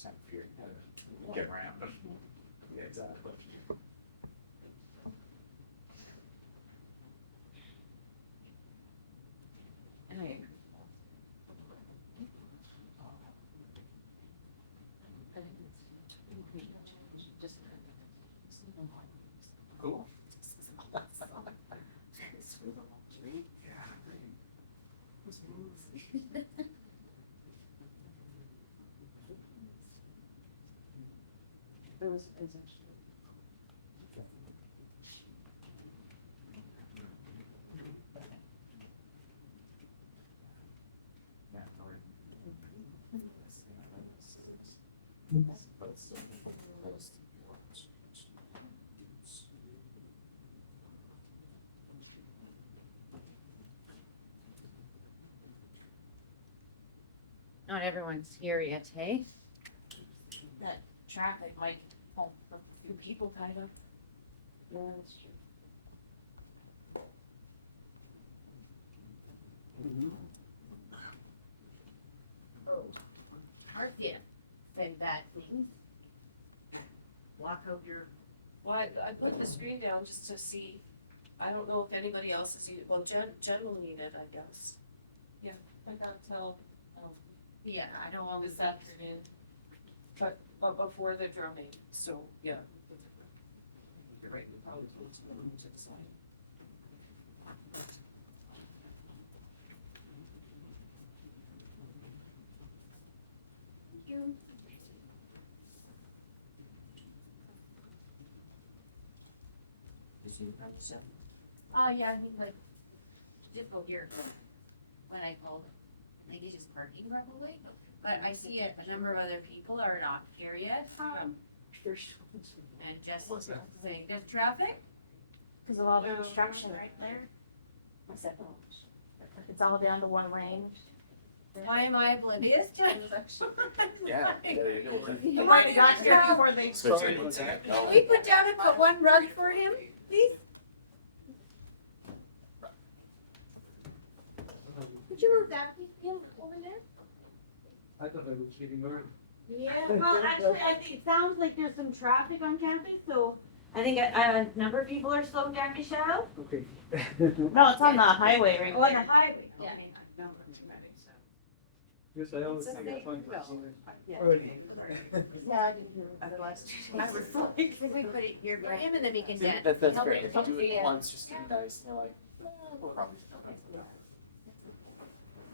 just kind of figuring how to get around them. Yeah, exactly. And I just Cool. It was actually. Not everyone's here yet, hey? That traffic might bump a few people kind of. Yeah, that's true. Oh, Marcia said bad things. Walk out your. Well, I put the screen down just to see, I don't know if anybody else is using, well, Jen will need it, I guess. Yeah, I got till, Yeah, I don't always. this afternoon, but before the drumming, so, yeah. You're right, we probably close the music sign. Thank you. Yeah, I mean, like, just go here when I called. I think it's just parking probably, but I see a number of other people are not here yet. And just saying, there's traffic? There's a lot of construction right there. It's all down to one lane. Why am I oblivious to? Yeah, there you go. You might have got here before they Sorry, what's that? Can we put down and put one rug for him, please? Could you move that piece over there? I thought I was getting worried. Yeah, well, actually, I think it sounds like there's some traffic on campus, so I think a number of people are slowing down, Michelle. Okay. No, it's on the highway right Oh, on there. the highway. Yeah. I mean, I know that's too many, so. Yes, I always It's a think it's big fun. Yeah. Already. Yeah, I didn't hear it. Otherwise, I was like, if we put it here for him and then we can dance. That's Help great. it, If you do help it it. once, just to be nice, and you're like, we'll probably.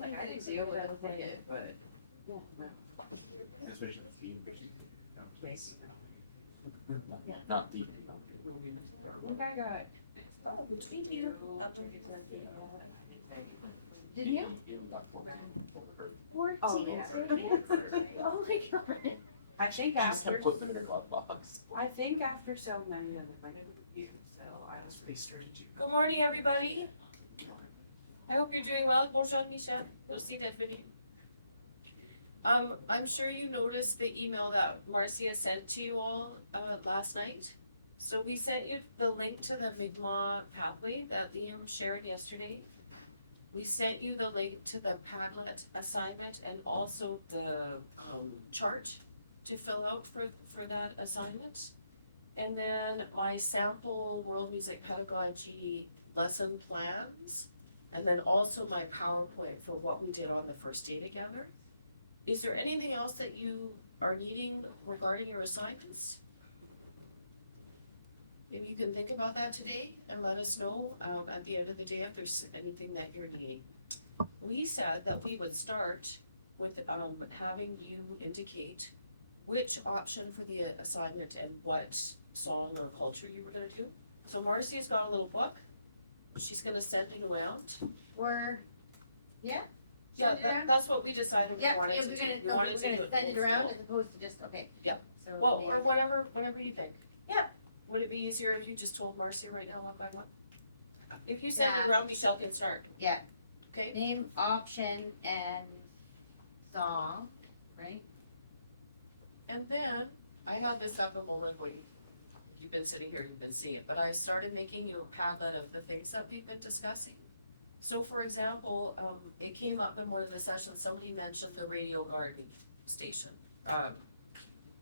like, I didn't deal with it, but. Especially the Yes. Not the. I think I got. Thank you. Did you? 14 Oh, yeah. Oh my god. I think Just after, kind of put them in a glove box. I think after so many of them, I did review, so I was. They started to. Good morning, everybody. I hope you're doing well. Bonjour, Michel. Aussi d'être venu. I'm sure you noticed the email that Marcia sent to you all, last night. So we sent you the link to the Mi'kmaq pathway that Liam shared yesterday. We sent you the link to the Padlet assignment and also the, chart to fill out for that assignment. And then my sample world music pedagogy lesson plans, and then also my PowerPoint for what we did on the first day together. Is there anything else that you are needing regarding your assignments? If you can think about that today and let us know, at the end of the day if there's anything that you're needing. We said that we would start with, having you indicate which option for the assignment and what song or culture you were gonna do. So Marcy's got a little book, she's gonna send it around. We're, yeah? Yeah, Send it around? that's what we decided we Yeah, wanted yeah, to we're do. gonna, We okay, wanted we're to gonna do it send it old around school. as opposed to just, okay. Yep. So. Well, they- or whatever you think. Yeah. Would it be easier if you just told Marcy right now one by one? If you send it Yeah. around, Michelle can start. Yeah, Okay? name, option, and song, right? And then, I had this up a moment when you've been sitting here, you've been seeing it, but I started making you a Padlet of the things that we've been discussing. So for example, it came up in one of the sessions, somebody mentioned the radio gardening station,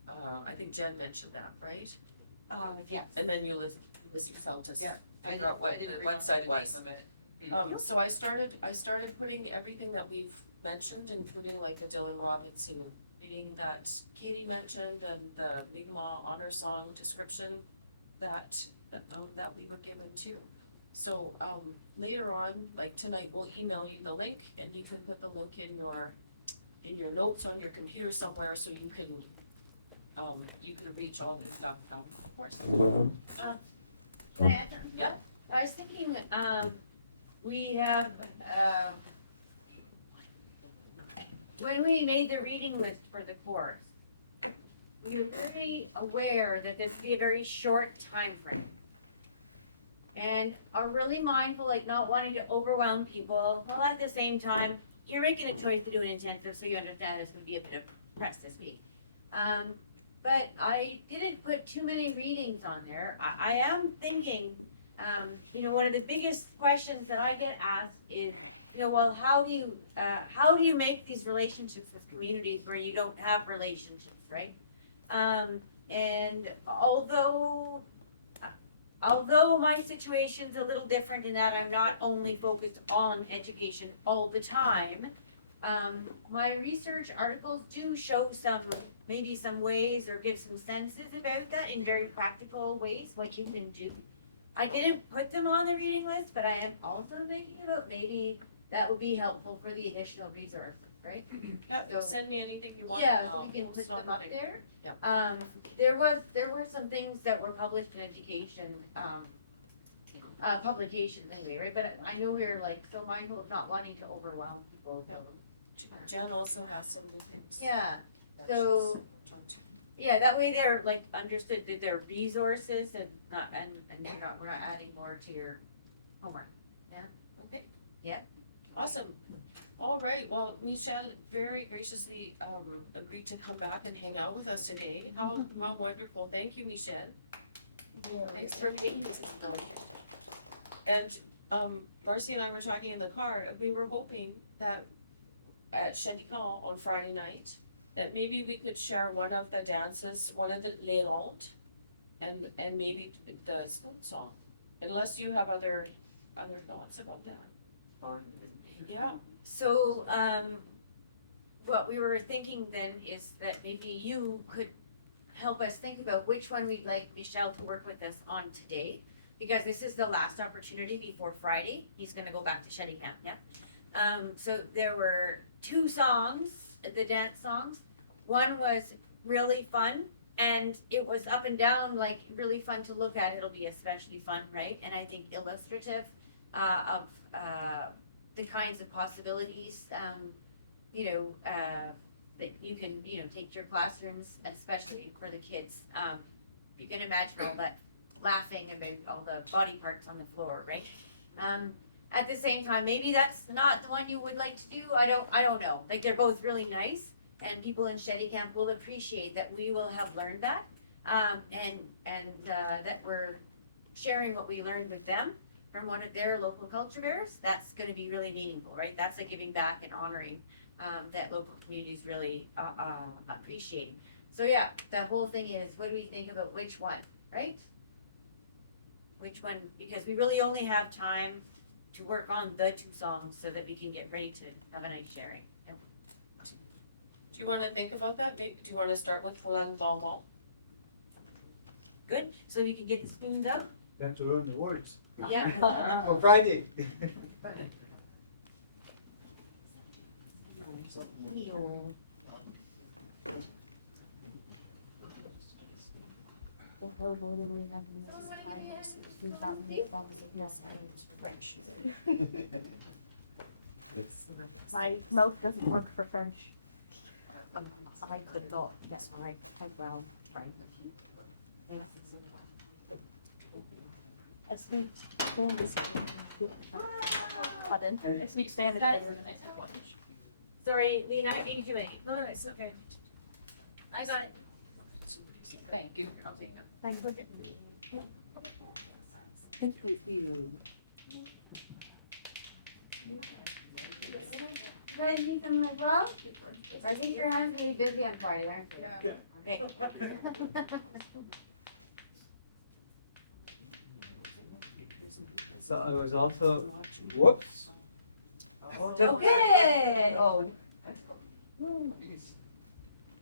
I think Jen mentioned that, right? Yeah. And then you list yourself to Yeah. figure out what the website was. So I started putting everything that we've mentioned, including like a Dylan Robinson reading that Katie mentioned and the Mi'kmaq honor song description that we were given too. So, later on, like tonight, we'll email you the link and you can put the link in your notes on your computer somewhere so you can reach all this stuff, of course. Can I add something? Yeah. I was thinking, we have, when we made the reading list for the course, we were very aware that this would be a very short time frame. And are really mindful, like not wanting to overwhelm people, while at the same time, you're making a choice to do an intensive, so you understand it's gonna be a bit of press this week. But I didn't put too many readings on there. I am thinking, one of the biggest questions that I get asked is, well, how do you make these relationships with communities where you don't have relationships, right? And although my situation's a little different in that I'm not only focused on education all the time, my research articles do show maybe some ways or give some senses about that in very practical ways, what you can do. I didn't put them on the reading list, but I am also thinking about maybe that would be helpful for the additional resources, right? Yeah, send me anything you want. Yeah, so we can put them up there. There were some things that were published in education, publications anyway, right? But I know we're like so mindful of not wanting to overwhelm people. Jen also has some new things. Yeah, so, yeah, that way they're like understood that they're resources and we're not adding more to your homework. Okay. Yeah. Awesome. All right, well, Michel very graciously, agreed to come back and hang out with us today. How wonderful. Thank you, Michel. Thanks for being with us. And, Marcy and I were talking in the car, and we were hoping that at Chenican on Friday night, that maybe we could share one of the dances, one of the Lérontes, and maybe the spoon song, unless you have other thoughts about that. Yeah. So, what we were thinking then is that maybe you could help us think about which one we'd like Michel to work with us on today, because this is the last opportunity before Friday. He's gonna go back to Shetty Camp, yeah? So there were 2 songs, the dance songs. One was really fun, and it was up and down, like really fun to look at. It'll be especially fun, right? And I think illustrative of the kinds of possibilities, that you can, take to your classrooms, especially for the kids. You can imagine all that laughing about all the body parts on the floor, right? At the same time, maybe that's not the one you would like to do. I don't know. Like, they're both really nice, and people in Shetty Camp will appreciate that we will have learned that, and that we're sharing what we learned with them from one of their local culture bears. That's going to be really meaningful, right? That's a giving back and honoring that local communities really appreciate. So yeah, the whole thing is, what do we think about which one, right? Which one? Because we really only have time to work on the 2 songs so that we can get ready to have a nice sharing. Yep. Do you wanna think about that? Maybe, do you wanna start with Roland Balmont? Good. So we can get the spoons out. You have to learn the words. Yeah. On Friday. Someone wanna give me a hand? My mouth doesn't work for French. I could not, that's why I well, right. I speak Spanish. Pardon? I speak Spanish. Sorry, Lena, I need you in. No, it's okay. I got it. Thank you. I'll take that. Thank you. Can I need them as well? I think your hands gonna be busy on Friday, aren't you? Yeah. Okay. So I was also, whoops. Okay. Oh.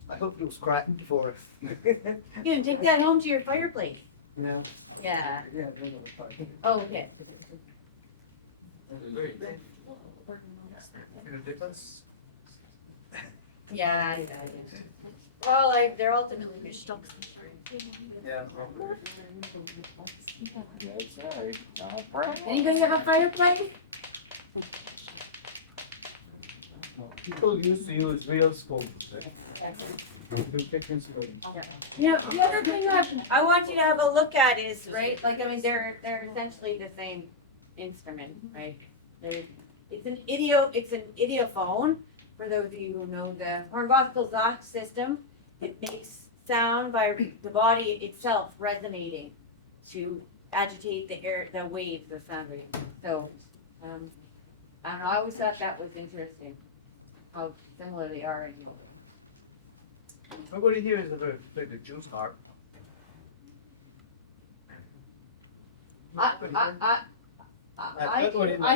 I hope it was cracked before. You can take that home to your fireplace. Yeah. Yeah. Yeah, that was fine. Oh, okay. Any difference? Yeah. Well, they're ultimately fish stocks. Yeah. Anybody have a fireplace? People used to use real spoons. Do kitchen spoons. You know, the other thing I want you to have a look at is, right, like, I mean, they're essentially the same instrument, right? It's an idiophone, for those of you who know the Hornbostel-Zach system. It makes sound by the body itself resonating to agitate the waves of sound wave. So, I don't know, I always thought that was interesting, how similar they are in Nobody here has ever played the juice harp. I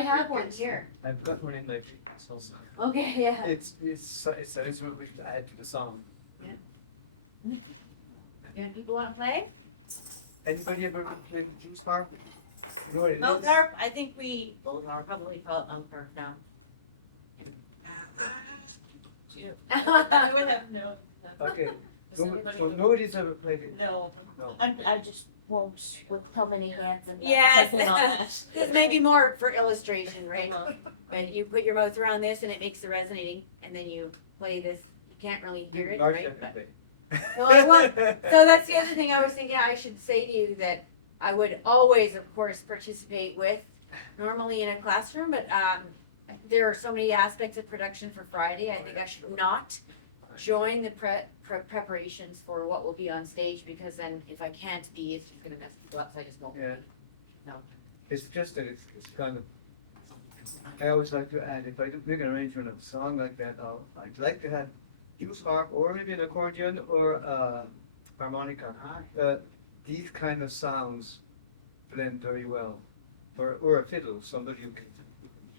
have one here. I've got one in my picks also. Okay, yeah. It's an instrument we can add to the song. And people wanna play? Anybody ever played the juice harp? You know what it Mount is? harp, I think we probably call it mount harp now. I would have known. Okay, Does so anybody so know? nobody's ever played it? No. No. I just won't with how many hands and. Yes, typing on that. this may be more for illustration, right? But you put your mouth around this and it makes the resonating, and then you play this, you can't really hear it, Large right? can play. So I want- So that's the other thing I was thinking I should say to you, that I would always, of course, participate with, normally in a classroom, but there are so many aspects of production for Friday, I think I should not join the preparations for what will be on stage, because then if I can't be, it's just gonna mess people up, so I just won't. Yeah. No. It's just that it's kind of, I always like to add, if I do big arrangement of a song like that, I'd like to have juice harp, or maybe an accordion, or harmonica. These kind of sounds blend very well. Or a fiddle, somebody who can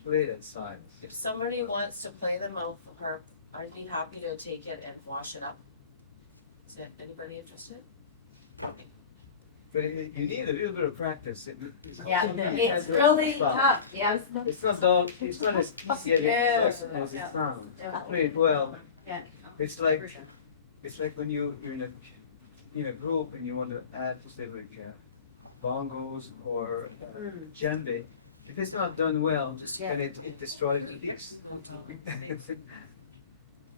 play that side. If somebody wants to play the mouth harp, I'd be happy to take it and wash it up. Is that anybody interested? But you need a little bit of practice. Yeah, Sometimes it's has really sound. tough, yeah. It's not dull, it's not as easy as it Yeah. sounds. Yeah. Play it well. Yeah. It's like when you're in a group and you want to add, say, like bongos or djembe. If it's not done well, Yeah. then it destroys the piece.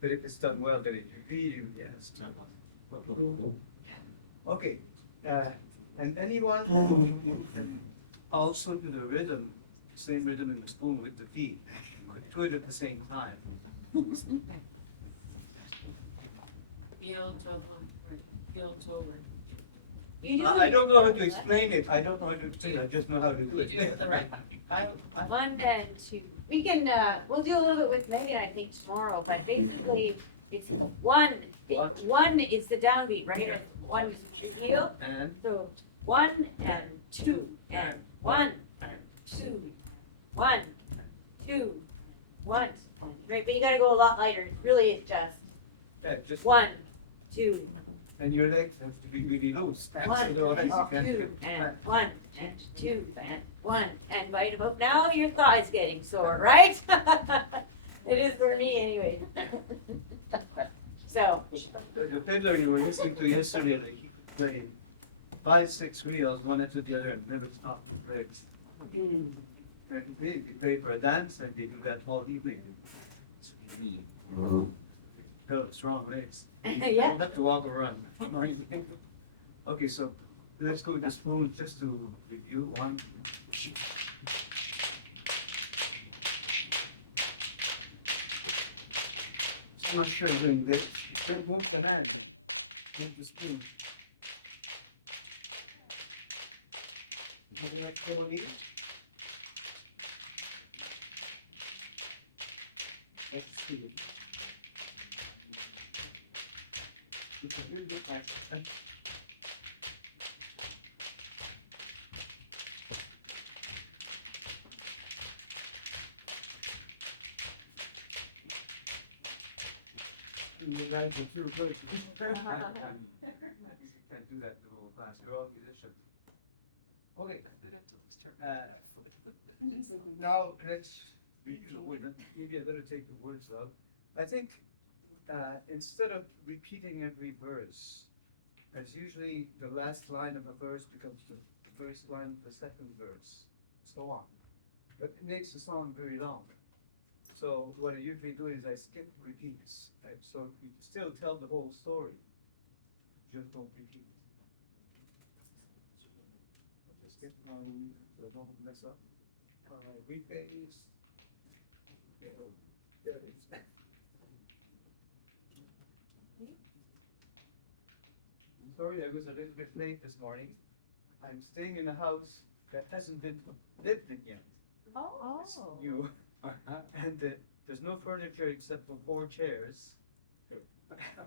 But if it's done well, then it really has to. Okay, and anyone can also do the rhythm, same rhythm in the spoon with the feet, do it at the same time. You do. I don't know how to explain it. I don't know how to explain it. I just know how to do it. One and two. We can, we'll do a little bit with Megan, I think, tomorrow, but basically, it's one. One is the downbeat, right? One is the heel. And So, one and two, and one, two, one, two, one. Right, but you gotta go a lot lighter. It really is just just one, two, and your legs have to be really loose. one, Otherwise you can't do two, it. and one, and two, and one, and bite them up. Now your thigh's getting sore, right? It is for me anyway. So, The fiddler you were listening to yesterday, they keep playing 5, 6 reels, one after the other, and never stop the breaks. And they play for a dance, and they do that all evening. Build strong legs. You yeah. don't have to walk or run. Okay, so let's go with the spoon just to review. One. I'm not sure doing this. Don't move the hand. Move the spoon. Maybe like double knee. Let's see. It's a really good accent. You guys are too good. Can't do that to the whole class. You're all musicians. Okay. Now let's maybe I better take the words out. I think instead of repeating every verse, as usually the last line of a verse becomes the first line of the second verse, so on. But it makes the song very long. So what I usually do is I skip repeats. So you still tell the whole story, just don't repeat. Just skip so I don't mess up. Rephase. There it is. I'm sorry I was a little bit late this morning. I'm staying in a house that hasn't been lived in yet. Oh. It's new. And there's no furniture except for 4 chairs.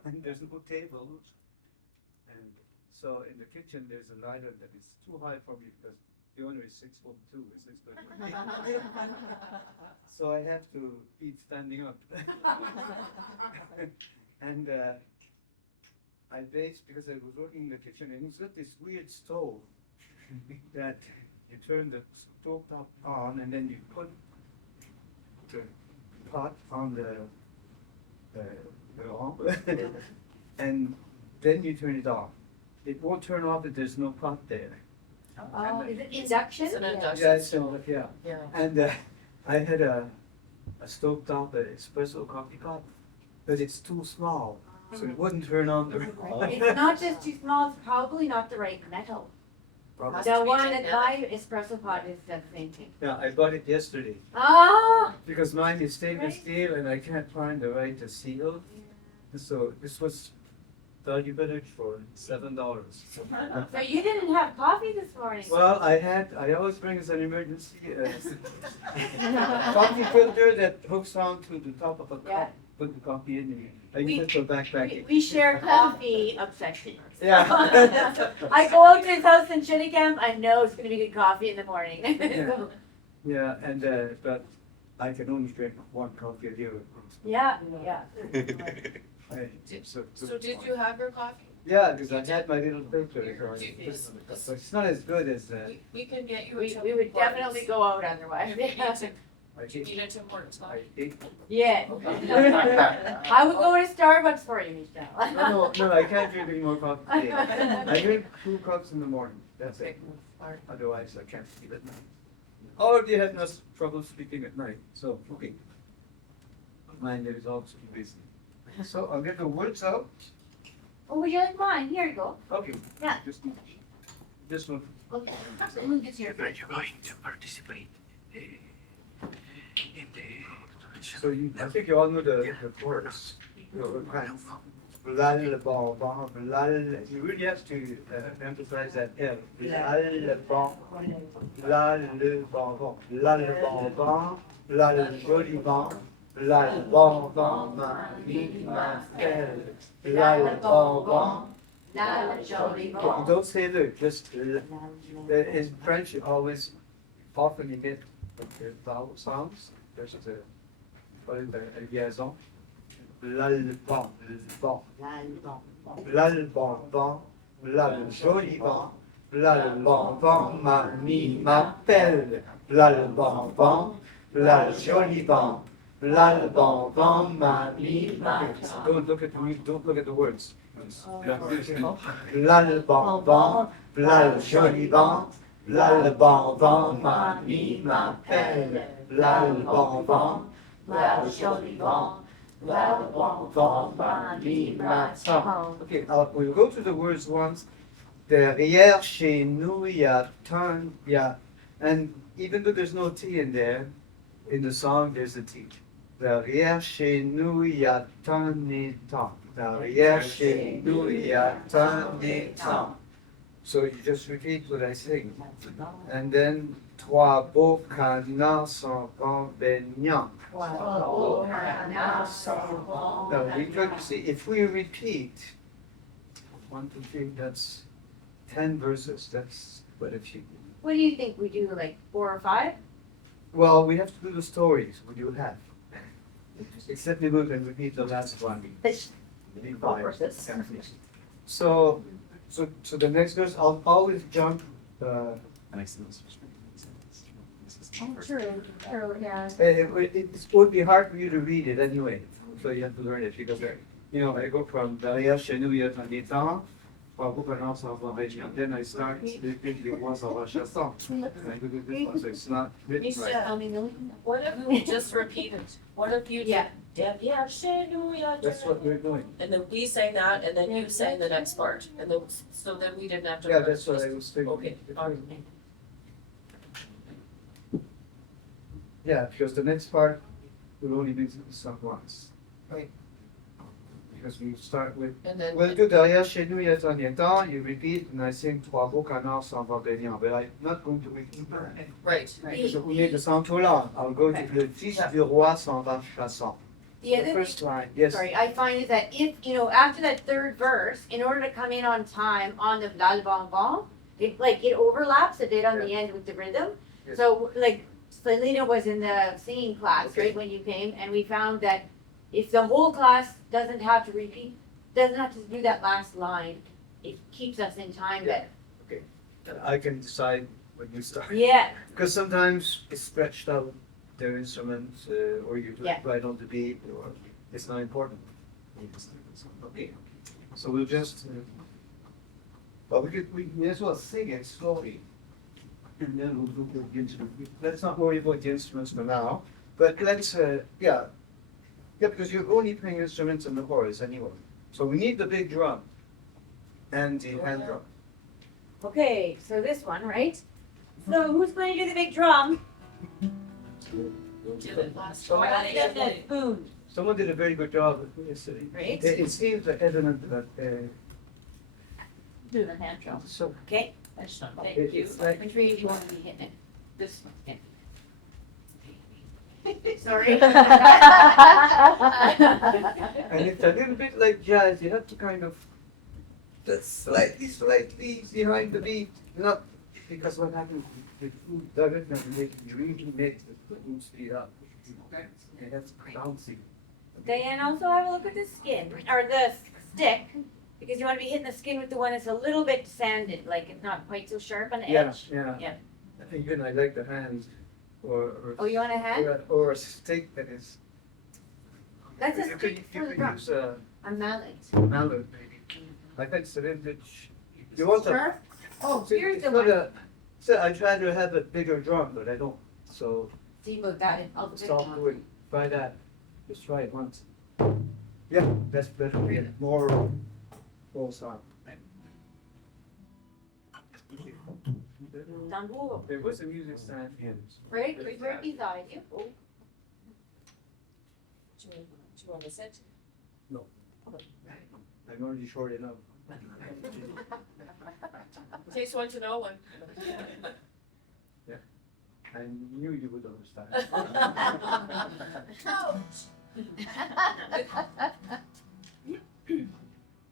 And there's no table. And so in the kitchen there's an island that is too high for me because the owner is 6'2", 6'3". So I have to eat standing up. And I baked because I was working in the kitchen and it's got this weird stove that you turn the stove top on and then you put the pot on the and then you turn it off. It won't turn off if there's no pot there. Oh, is it induction? It's an Yeah. induction. Yeah, so, yeah. Yeah. And I had a stovetop espresso coffee pot, but it's too small, so it wouldn't turn on the. It's not just too small, it's probably not the right metal. Probably. Must The be one at genetic. my espresso pot is the same thing. Yeah, I bought it yesterday Ah! because mine is stainless Right. steel and I can't find the right seal. So this was value better for $7. So you didn't have coffee this morning? Well, I always bring as an emergency coffee filter that hooks on to the top of a cup. Yeah. Put the coffee in and I We- use it for backpacking. We share coffee obsession. Yeah. I go out to his house in Chittagam, I know it's gonna be good coffee in the morning. Yeah. Yeah, and but I can only drink 1 coffee a day. Yeah, yeah. So did you have your coffee? Yeah, because I had my little filter. Is- But it's not as good as We can get you a We Tim would Hortons. definitely go out otherwise. I Do you think. need a Tim Hortons I coffee? think. Yeah. I would go to Starbucks for you, Michelle. No, I can't drink any more coffee today. I drink 2 cups in the morning. That's it. Otherwise, I can't sleep at night. Already had no trouble sleeping at night. So, okay. Mine is also busy. So I'll get the words out. Oh, would you like mine? Here you go. Okay. Yeah. Just this one. Okay. So who gets your? You're going to participate in the. So I think you all know the chorus. Blal bon bon, blal. You really have to emphasize that L. Blal bon, blal bon bon, blal bon bon, blal joli bon, blal bon bon, ma mi ma elle, blal bon bon. La jolie You don't say le, just l. In French, you always often emit the vowel sounds. There's a liaison. Blal bon, bon. Blal bon bon, blal joli bon, blal bon bon, mamie m'appelle. Blal bon bon, blal joli bon, blal bon bon, mamie m'appelle. Don't look at the music, don't look at the words. Blal bon bon, blal joli bon, blal bon bon, mamie m'appelle. Blal bon bon, blal joli bon. Okay, we'll go to the words once. Derrière chez nous, il y a tant, and even though there's no T in there, in the song there's a T. Derrière chez nous, il y a tant et tant. Derrière chez nous, il y a tant et tant. So you just repeat what I sing. And then, trois beaux canards sont bons baignants. Now we try to see if we repeat 1, 2, 3, that's 10 verses, that's quite a few. What do you think? We do like 4 or 5? Well, we have to do the stories, we do have. Except we will and repeat the last one. Maybe 5. Verses. Yeah. So the next verse, I'll always jump, Oh, true, yeah. it would be hard for you to read it anyway, so you have to learn it, because, I go from derrière chez nous, il y a un étang, then I start repeating the ones of our chanson. And I do this one, so it's not written right. What if we just repeated? What if you Yeah. did? Yeah, chez nous, yeah. That's what we're doing. And then we sang that, and then you sang the next part, and then, so then we didn't have to. Yeah, that's what I was thinking. Okay, Yeah, because the next part will only be sung once. Right. Because we start with, And then, we'll do derrière chez nous, il y a un étang, you repeat, and I sing trois beaux canards s'en vont baignant, but I'm not going to repeat that. right, Because we made the song too long. I'll go to le fils du roi s'en va chassant. The The other first thing, line, yes. sorry, I find is that if, after that third verse, in order to come in on time on the Dal Bon Bon, it overlaps a bit on the end with the rhythm. Yes. So, like, Selena was in the singing class, Okay. right, when you came, and we found that if the whole class doesn't have to repeat, doesn't have to do that last line, it keeps us in time Yeah. better. I can decide when you start. Yeah, Because sometimes it's stretched out, their instruments, or you do Yeah. it right on the beat, or it's not important. Okay, so we'll just, but we may as well sing it slowly. And then we'll go into the, let's not worry about the instruments for now, but let's, yeah, because you're only playing instruments in the chorus anyway. So we need the big drum and the hand drum. okay, so this one, right? So who's going to do the big drum? did it last. Oh, I got that spoon, Someone did a very good job yesterday. right? It seems evident that, Do the hand drum. so, Okay, That's not bad. it- it's like, which way do you want to be hitting it? This one. Yeah. Sorry. and it's a little bit like jazz, you have to kind of, just slightly behind the beat, not, because what happens, the food doesn't make, you really make the food speed up. And that's bouncing. Diane, also have a look at the skin, or the stick, because you want to be hitting the skin with the one that's a little bit sanded, like it's not quite so sharp on the edge. Yeah. Yeah. I think even I like the hands, or, Oh, you want a hand? or a stick that is. That's a You could, stick you for the could drum. use a A mallet. mallet maybe. I think it's a little bit, you want a, Sure. Oh, see, here's it's the not one. a, so I try to have a bigger drum, but I don't, so So you move that in. I'll put it stop on. doing, try that, just try it once. Yeah, that's better, yeah, more full sound. Tambour. There was a music stand in. Right beside you. Oh. Do you want to sit? I'm already short enough. Takes one to know one. I knew you would understand.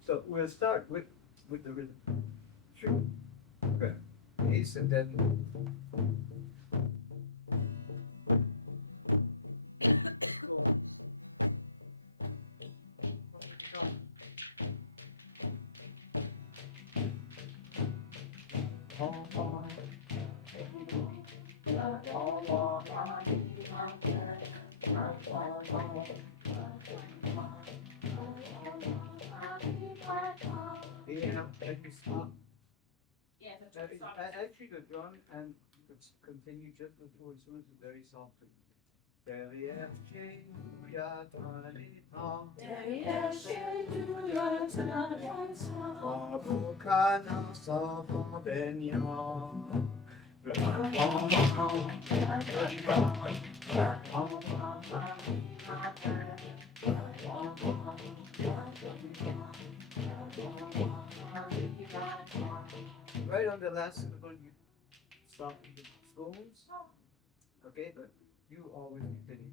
So we'll start with the rhythm. Sure. Okay. Pace and then. Yeah, and you stop. Yeah, Actually, the drum and continue just the two instruments very softly. Derrière chez nous, il y a un étang. Derrière chez nous, il y a un étang. Trois beaux canards s'en vont baignant. Right on the last syllable, you stop the spoons. Okay, but you always continue.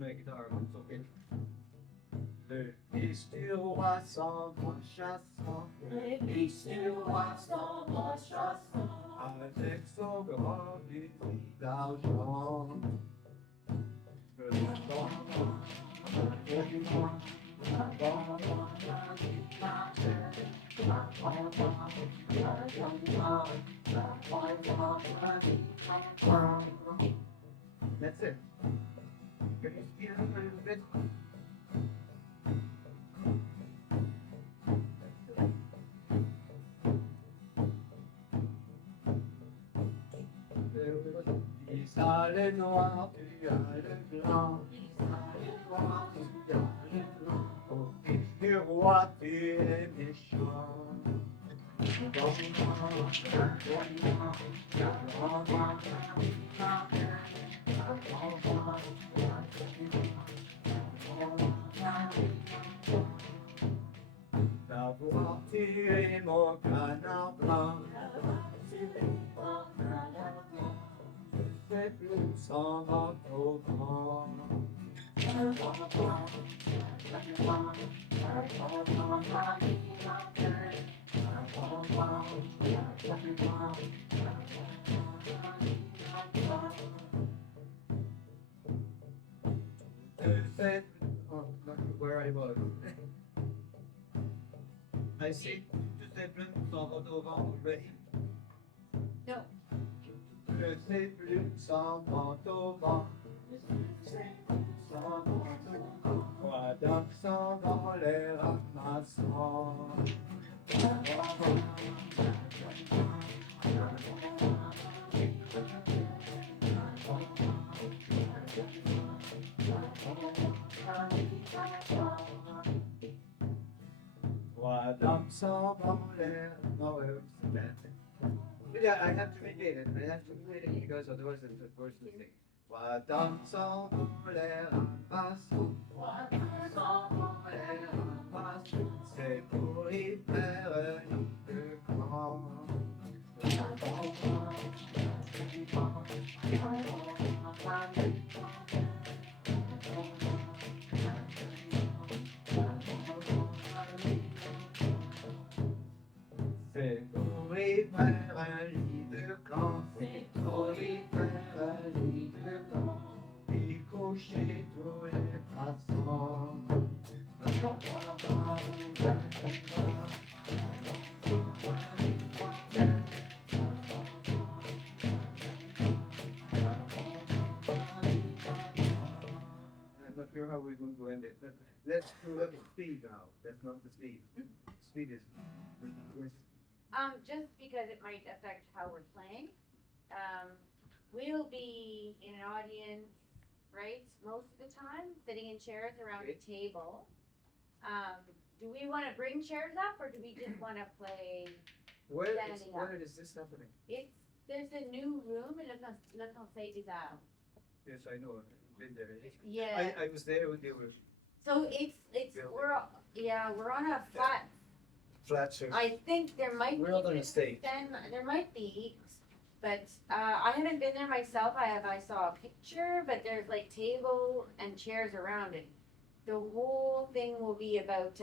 My guitar, it's okay. Les rois s'en vont chassant, les rois s'en vont chassant, avec son grand fusil d'argent. That's it. Can you speed up a little bit? Ils a le noir, tu as le blanc. Ils a le noir, tu as le blanc. Au fils du roi, tu es méchant. D'avoir tué mon canard blanc. C'est plus sans vent au vent. Where I was. I see. Toutes ces plumes s'en vont au vent already. No. Je sais plus sans vent au vent. Je sais plus sans vent au vent. Quoi donc s'en dans les ramassants. Quoi donc s'en dans les... No, it was bad. Yeah, I have to repeat it. I have to repeat it because otherwise it's a worse thing. Quoi donc s'en dans les ramassants. Quoi donc s'en dans les ramassants. C'est pour y faire un peu grand. C'est pour y faire un lit de camp. C'est pour y faire un lit de camp. Y coucher tous les passants. I'm not sure how we're going to end it, but let's do the speed now. That's not the speed. Speed is. Just because it might affect how we're playing, we'll be in an audience, right, most of the time, sitting in chairs around a table. Do we wanna bring chairs up, or do we just wanna play? Where Standing up. is this happening? There's a new room in Le Conseil des Arts. Yes, I know. I've been there. Yeah, I was there when they were so it's, we're on a flat surface. I think there might be. We're not on a stage. Then, there might be, but, I haven't been there myself, I saw a picture, but there's like table and chairs around it. The whole thing will be about,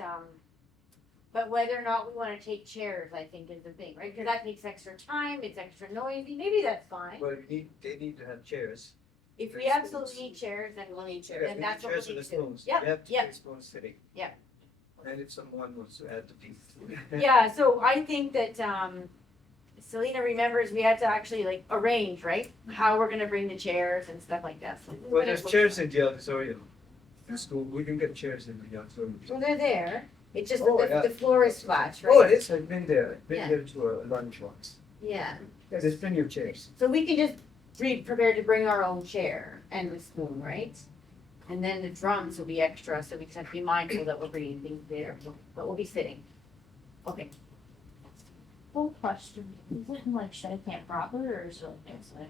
but whether or not we wanna take chairs, I think is the thing, right? Cause that takes extra time, it's extra noisy, maybe that's fine. Well, they need to have chairs. If we there's absolutely spoons. need chairs, then we'll need Yeah, chairs, and we that's need what chairs we'll and need the to do. spoons. Yep, We have to yep. take spoons sitting. Yep. And if someone wants to add the teeth. Yeah, so I think that, Selena remembers we had to actually like arrange, right? How we're gonna bring the chairs and stuff like that, so. Well, there's chairs in the auditorium. In school, we can get chairs in the auditorium. So they're there, it's just Oh, that yeah. the floor is flat, Oh, right? it is, I've been there. I've been Yeah. there to a lunch once. Yeah, Yeah, there's plenty of chairs. so we can just be prepared to bring our own chair and the spoon, right? And then the drums will be extra, so we just have to be mindful that we're bringing things there, but we'll be sitting. Okay. Full question, is it like Shed Camp proper, or is it like, it's like?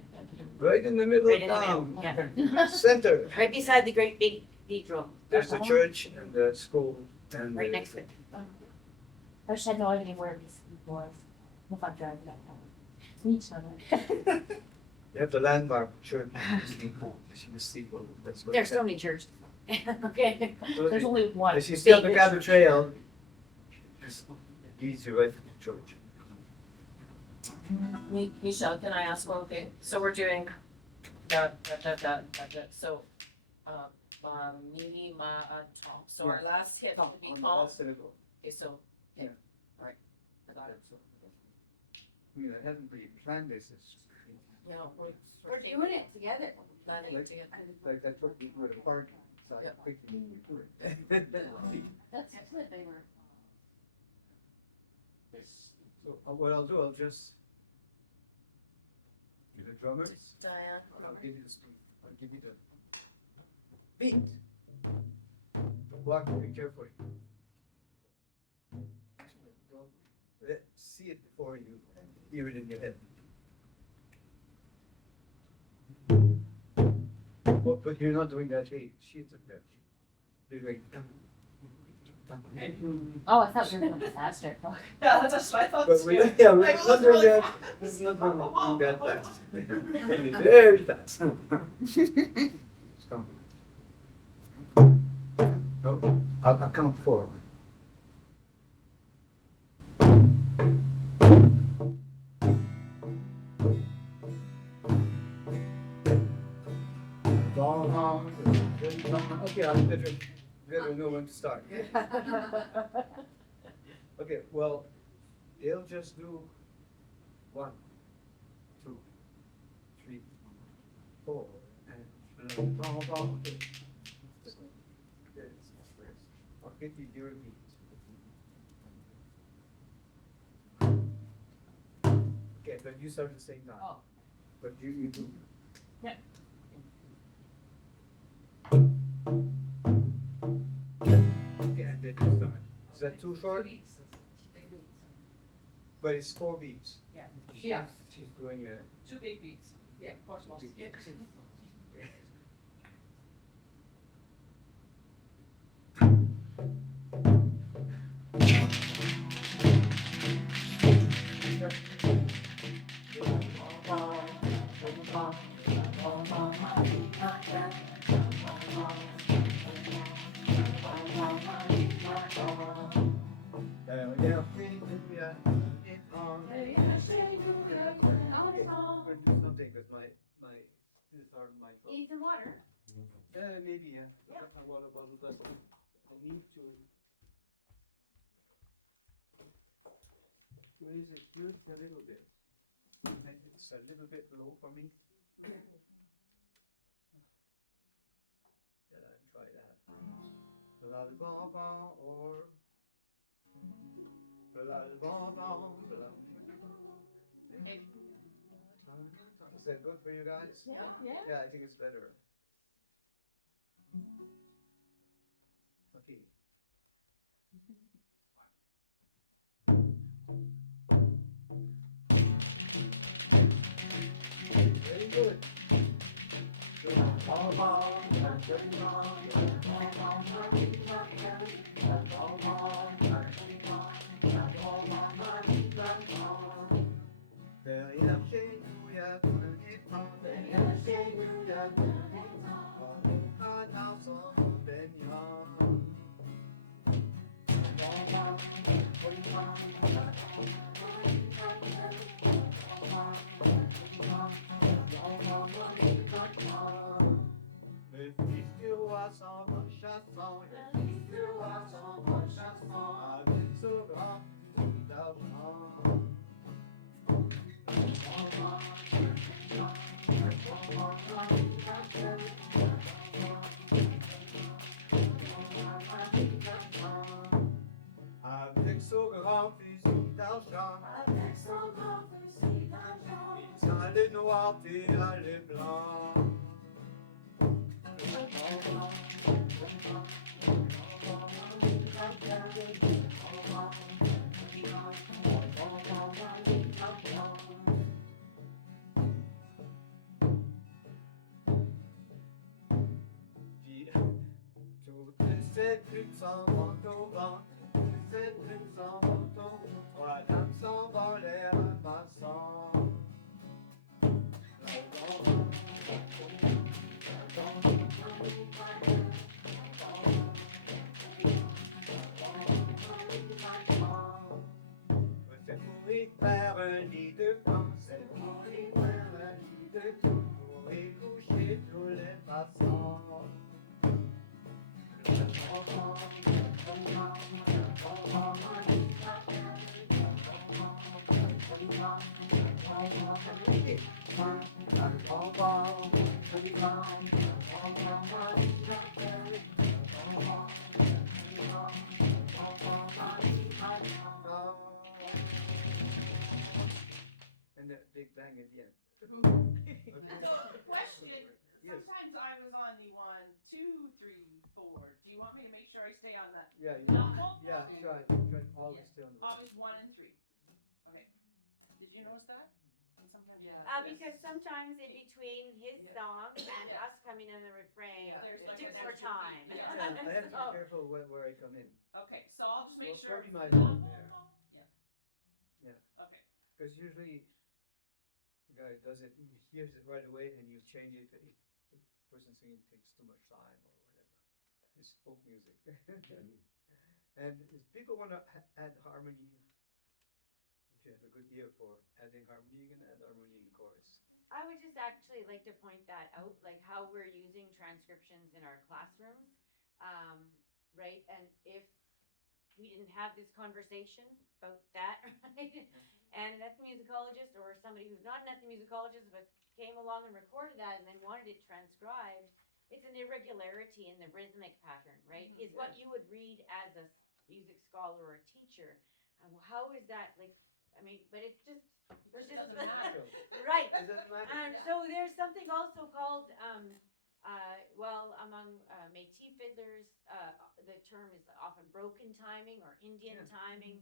Right in the middle Right of in the town. middle, yeah. Center. Right beside the great big cathedral, There's the church and the school and right the- next to it. I just had no idea where this was, if I'm driving that time. Neat to know that. You have the landmark church. The steeple. That's what There's it's at. so many churches, Okay. So There's only one. if you stay on the big Cabot Trail, it's easy right from the church. Michelle, can I ask one thing? So we're doing that. So, mini ma tom. So our last hit will be tom. That's gonna go. Okay, so, Yeah. alright, I got it. I mean, I haven't really planned this. It's Yeah, We're doing it together. planning Like- to get. like that's what we would have parked, so I Yeah. quickly do it. That's what they were. So what I'll do, I'll just give the drummers, Diane. I'll give you the speed, I'll give you the beat. Walk very carefully. See it before you hear it in your head. But you're not doing that, hey, she's like that. They're like, Oh, I thought we were going faster. Yeah, that's what I thought but too. we're, yeah, we're Like, not it was doing really that, this is not doing that fast. Very fast. So. No, I'll count 4. Okay, I'll better know when to start. Okay, well, they'll just do 1, 2, 3, 4, and okay. I'll give you your beat. Okay, but you start at the same time. Oh. But you do. Yep. Okay, and then you start. Is that too short? But it's 4 beats. Yeah. Yeah. She's doing a. 2 big beats. Yeah, of course, most. Yeah. Need some water? Maybe, yeah. I got my water bottle, but I need to raise it just a little bit. And it's a little bit low for me. Yeah, I'll try that. La la ba or la la ba la. Is that good for you guys? Yeah. Yeah, I think it's better. Okay. Very good. Avec son grand fusil d'argent, il tient les noirs et les blancs. Puis, toutes ces putes s'en vont au vent. Ces putes s'en vont au vent. 3 dames s'envolent ramassant. et couché tous les passants. And the big bang at the end. So, question, Yes. sometimes I was on the 1, 2, 3, 4. Do you want me to make sure I stay on the, Yeah, yeah, try always stay on the one. always 1 and 3? Okay. Did you notice that? And sometimes. Because sometimes in between his song and us coming in the refrain, There's it like took an more extra time. beat. Yeah, I have to So- be careful where I come in. Okay, so I'll just make Well, sure. probably my line there. Yeah. Yeah. Okay. Because usually the guy does it, he hears it right away and you change it. The person singing takes too much time or whatever. It's folk music. And if people want to add harmony, if you have a good ear for adding harmony, you can add harmony in the chorus. I would just actually like to point that out, like how we're using transcriptions in our classrooms, right? And if we didn't have this conversation about that, right? And an ethnomusicologist or somebody who's not an ethnomusicologist but came along and recorded that and then wanted it transcribed, it's an irregularity in the rhythmic pattern, right? Is what you would read as a music scholar or a teacher. How is that like? I mean, but it's just there's It just doesn't matter. right. It doesn't matter. And so there's something also called, among Métis fiddlers, the term is often broken timing or Indian Yeah. timing.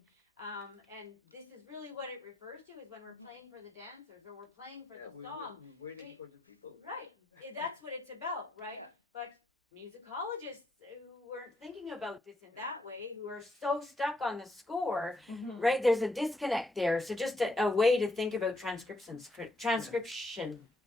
And this is really what it refers to is when we're playing for the dancers or we're playing for the song. We're waiting for the people. Right. That's what it's about, right? Yeah. But musicologists who weren't thinking about this in that way, who are so stuck on the score, right? There's a disconnect there. So just a way to think about transcription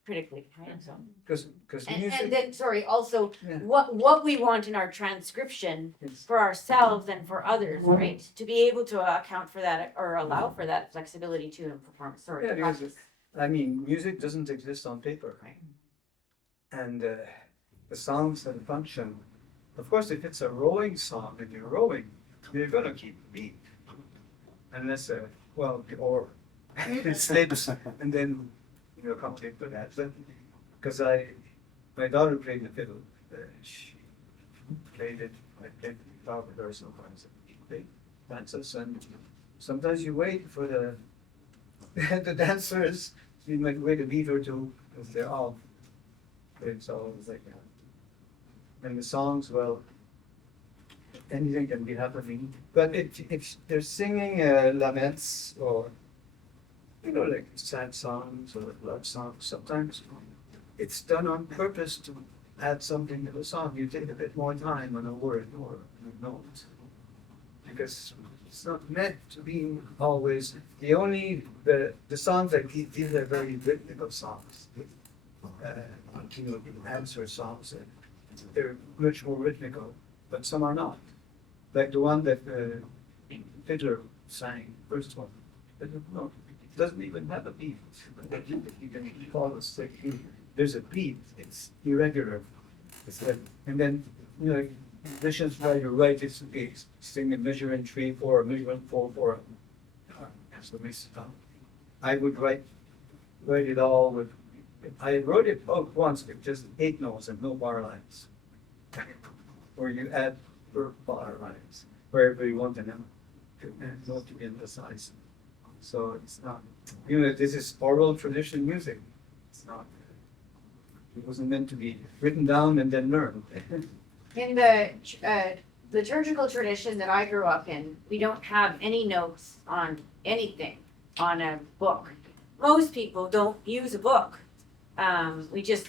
critically, right? So Because music. and then sorry, also Yeah. what we want in our transcription It's- for ourselves and for others, right? To be able to account for that or allow for that flexibility too in performance. Sorry, Yeah, because practice. I mean, music doesn't exist on paper. Right. And the songs and function. Of course, if it's a rowing song and you're rowing, you're gonna keep the beat. Unless, or slips, and then you accompany for that. But because my daughter played the fiddle, she played it. I played guitar with her sometimes. They dances, and sometimes you wait for the the dancers. You might wait a beat or two because they're off. It's always like that. And the songs, well, anything can be happening. But if they're singing laments or, like sad songs or love songs, sometimes it's done on purpose to add something to the song. You take a bit more time on a word or a note. Because it's not meant to be always, the songs that these are very rhythmical songs. Answer songs. They're much more rhythmical, but some are not. Like the one that Fiddler sang, first one. It doesn't even have a beat. You can call it stick. There's a beat. It's irregular. And then musicians try to write it. Sing a measure in 3, 4, a measure in 4, 4. I would write it all with. I wrote it once with just 8 notes and no bar lines. Or you add bar lines wherever you want them to note to be emphasized. So it's not, this is oral tradition music. It's not, it wasn't meant to be written down and then learned. In the liturgical tradition that I grew up in, we don't have any notes on anything on a book. Most people don't use a book. We just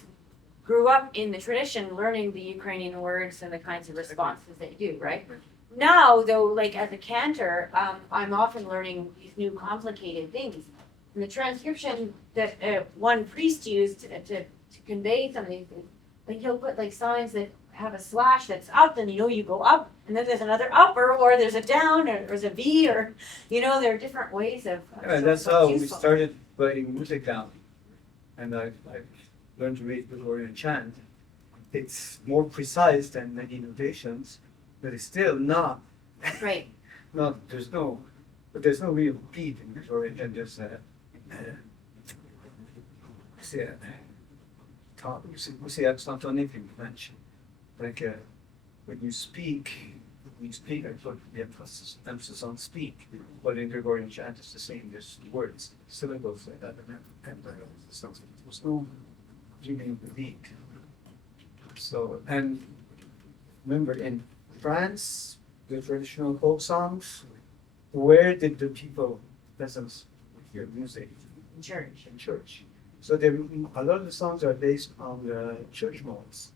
grew up in the tradition learning the Ukrainian words and the kinds of responses they do, right? Now, though, like as a cantor, I'm often learning these new complicated things. And the transcription that one priest used to convey some of these things, like he'll put like signs that have a slash that's up, and you go up, and then there's another upper, or there's a down, or there's a V, or there are different ways of. Yeah, that's how we started writing music down. and I've learned to read Gregorian chant. It's more precise than many notations, but it's still not, Right. there's no real beat in Gregorian chant, just, we say accent tonique in French. Like, when you speak, I put the emphasis on speak, but in Gregorian chant it's the same, there's words, syllables like that, and there's no giving the beat. So, and remember, in France, the traditional folk songs, where did the peasants hear music? Church. In church. So a lot of the songs are based on the church modes.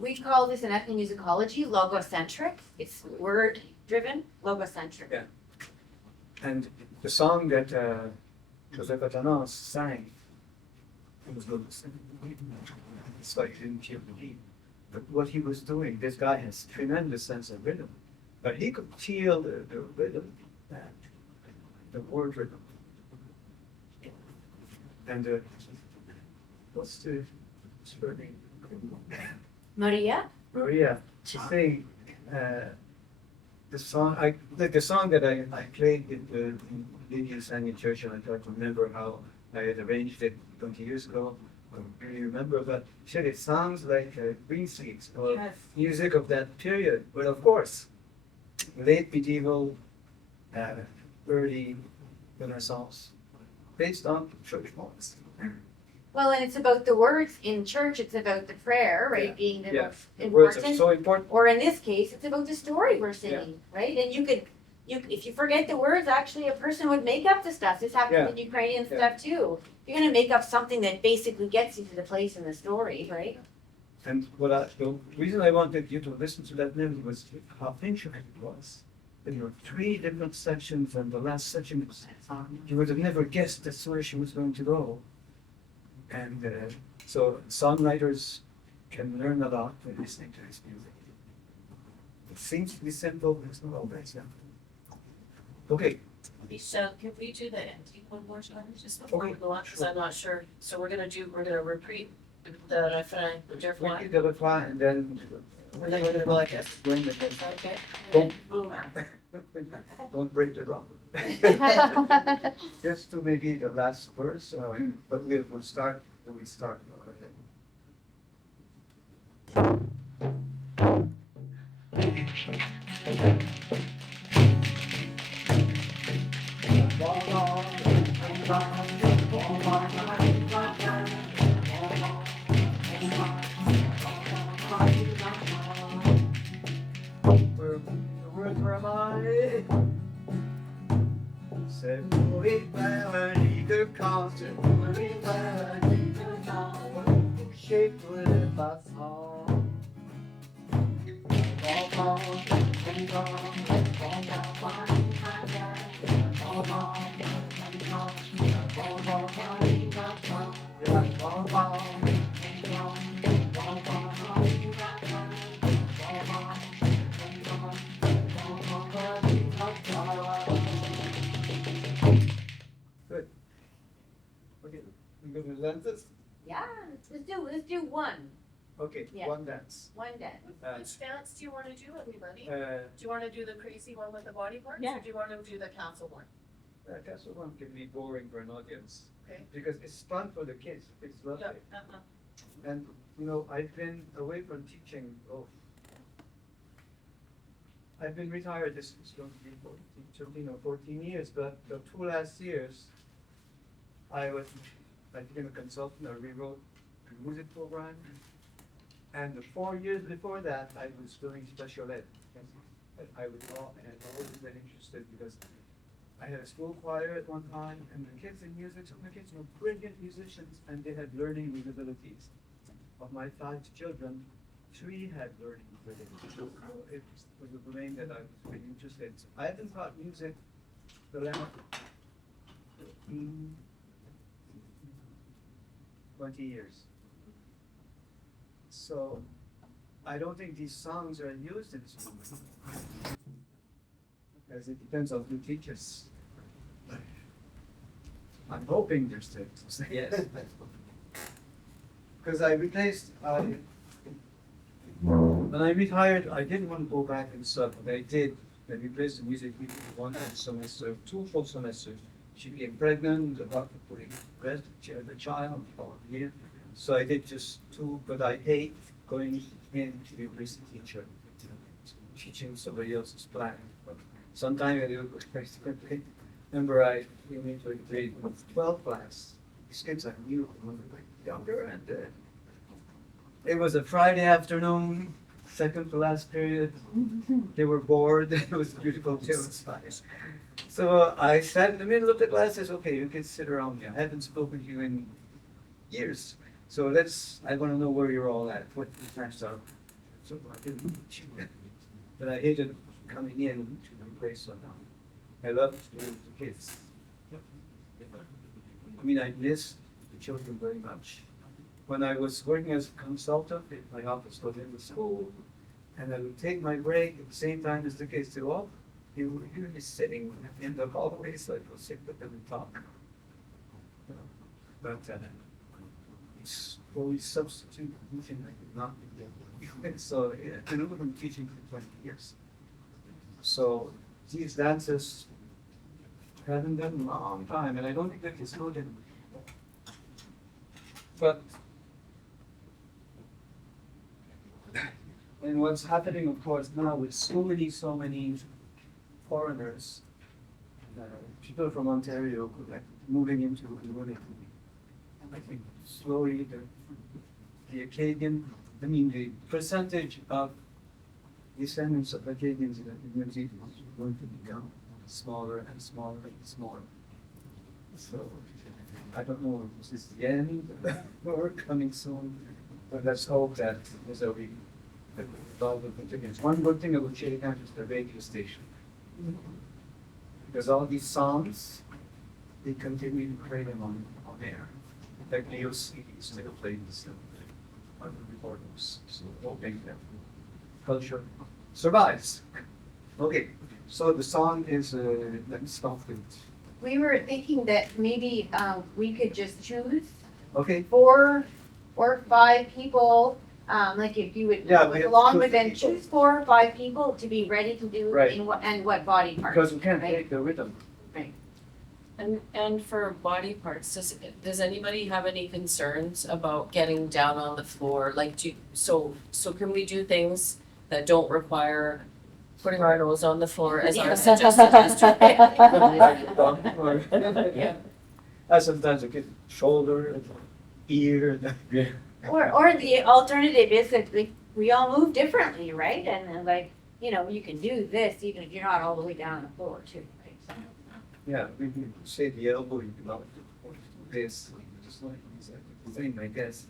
We call this in ethnomusicology logocentric. It's word driven, logocentric. Yeah. And the song that Joseph Atanas sang, it was logocentric. It's like he didn't feel the beat. But what he was doing, this guy has tremendous sense of rhythm. But he could feel the rhythm, the word rhythm. And what's her name? Maria? Maria. She's saying the song that I played in the Lydian Sangin Church, and I tried to remember how I had arranged it 20 years ago. I really remember, but she said it sounds like green sleeves or Yes. music of that period. But of course, late medieval, early Renaissance, based on church modes. Well, and it's about the words in church. It's about the prayer, right, Yeah. being the Yeah. most The words are important. so important. Or in this case, it's about the story we're singing, right? And if you forget the words, actually, a person would make up the stuff. This happens Yeah. in Ukrainian Yeah. stuff too. You're gonna make up something that basically gets you to the place in the story, right? And the reason I wanted you to listen to that melody was how ancient it was. There were 3 different sections, and the last section was, you would have never guessed that's where she was going to go. And so songwriters can learn a lot by listening to his music. It seems to be simple, but it's not always simple. Okay, Michelle, can we do the ending one more time, just before we Okay, go on, because sure. I'm not sure. So we're gonna repeat the refrain, the we refrain. did the refrain, and then And then we're gonna go like this. bring the text. Okay. Don't, Boom. don't break the drum. Just to maybe the last verse, but we'll start when we start. Where am I? C'est pour y faire un lit de camp, c'est pour y faire un lit de camp, chez tous les passants. Good. Okay, we go to dances? Yeah, let's do one. Okay, Yeah. one dance. One dance. Which dance do you wanna do, everybody? Uh, Do you wanna do the crazy one with the body parts? Yeah. Or do you wanna do the castle one? That's one can be boring for an audience. Okay. Because it's fun for the kids, it's lovely. Yep, uh-huh. And, I've been away from teaching, I've been retired, this is going to be 13 or 14 years, but the 2 last years, I became a consultant, I rewrote a music program. And the 4 years before that, I was doing special ed. And I had always been interested because I had a school choir at one time, and the kids in music, some of the kids were brilliant musicians, and they had learning disabilities. Of my 5 children, 3 had learning disabilities. So it was a domain that I was really interested in. So I haven't taught music the last 20 years. So I don't think these songs are used in school. Because it depends on who teaches. I'm hoping they're still. Yes. because I replaced, when I retired, I didn't want to go back and stuff, but I did. I replaced the music teacher one semester, 2 full semesters. She became pregnant, about to put in breast, she had a child for a year. So I did just 2, but I hate going in to be a music teacher, teaching somebody else's plan. But sometimes I do it. Remember, I came into a grade 12 class. These kids are new, younger, and it was a Friday afternoon, second to last period. They were bored. It was beautiful. It was nice. So I sat in the middle of the class. Says, "Okay, you can sit around me. I haven't spoken to you in years. So I want to know where you're all at. What the plans are." So I didn't teach you. But I hated coming in to replace someone. I loved the kids. I mean, I miss the children very much. When I was working as a consultant, my office was in the school, and I would take my break at the same time as the kids do off. You were usually sitting in the hallway, so I would sit with them and talk. But it's always substitute teaching. I could not be there. So I've been teaching for 20 years. So these dances haven't done in a long time, and I don't think that it's good in. But and what's happening, of course, now with so many foreigners, people from Ontario, like moving into Unama'ki. I think slowly the Acadian, I mean the percentage of descendants of Acadians in New Zealand is going to become smaller and smaller and smaller. So I don't know if this is the end or coming soon, but let's hope that this will be all the continues. One good thing about Shaytown is the radio station. Because all these songs, they continue to play them on air. Like the OC still plays them on the recordings. So hoping that culture survives. Okay, so the song is let's stop it. We were thinking that maybe we could just choose Okay. 4 or 5 people. Like if you would Yeah, we have along two with them, people. choose 4 or 5 people to be ready to do Right. in what body part. Because we can't right? take the rhythm. And for body parts, does anybody have any concerns about getting down on the floor? Like, so can we do things that don't require putting our nose on the floor as our suggested yesterday? Sometimes I get shoulder, ear. Or the alternative is that we all move differently, right? And then like, you can do this even if you're not all the way down on the floor too. Right? Yeah, we can say the elbow, you can do this, just like the thing, I guess.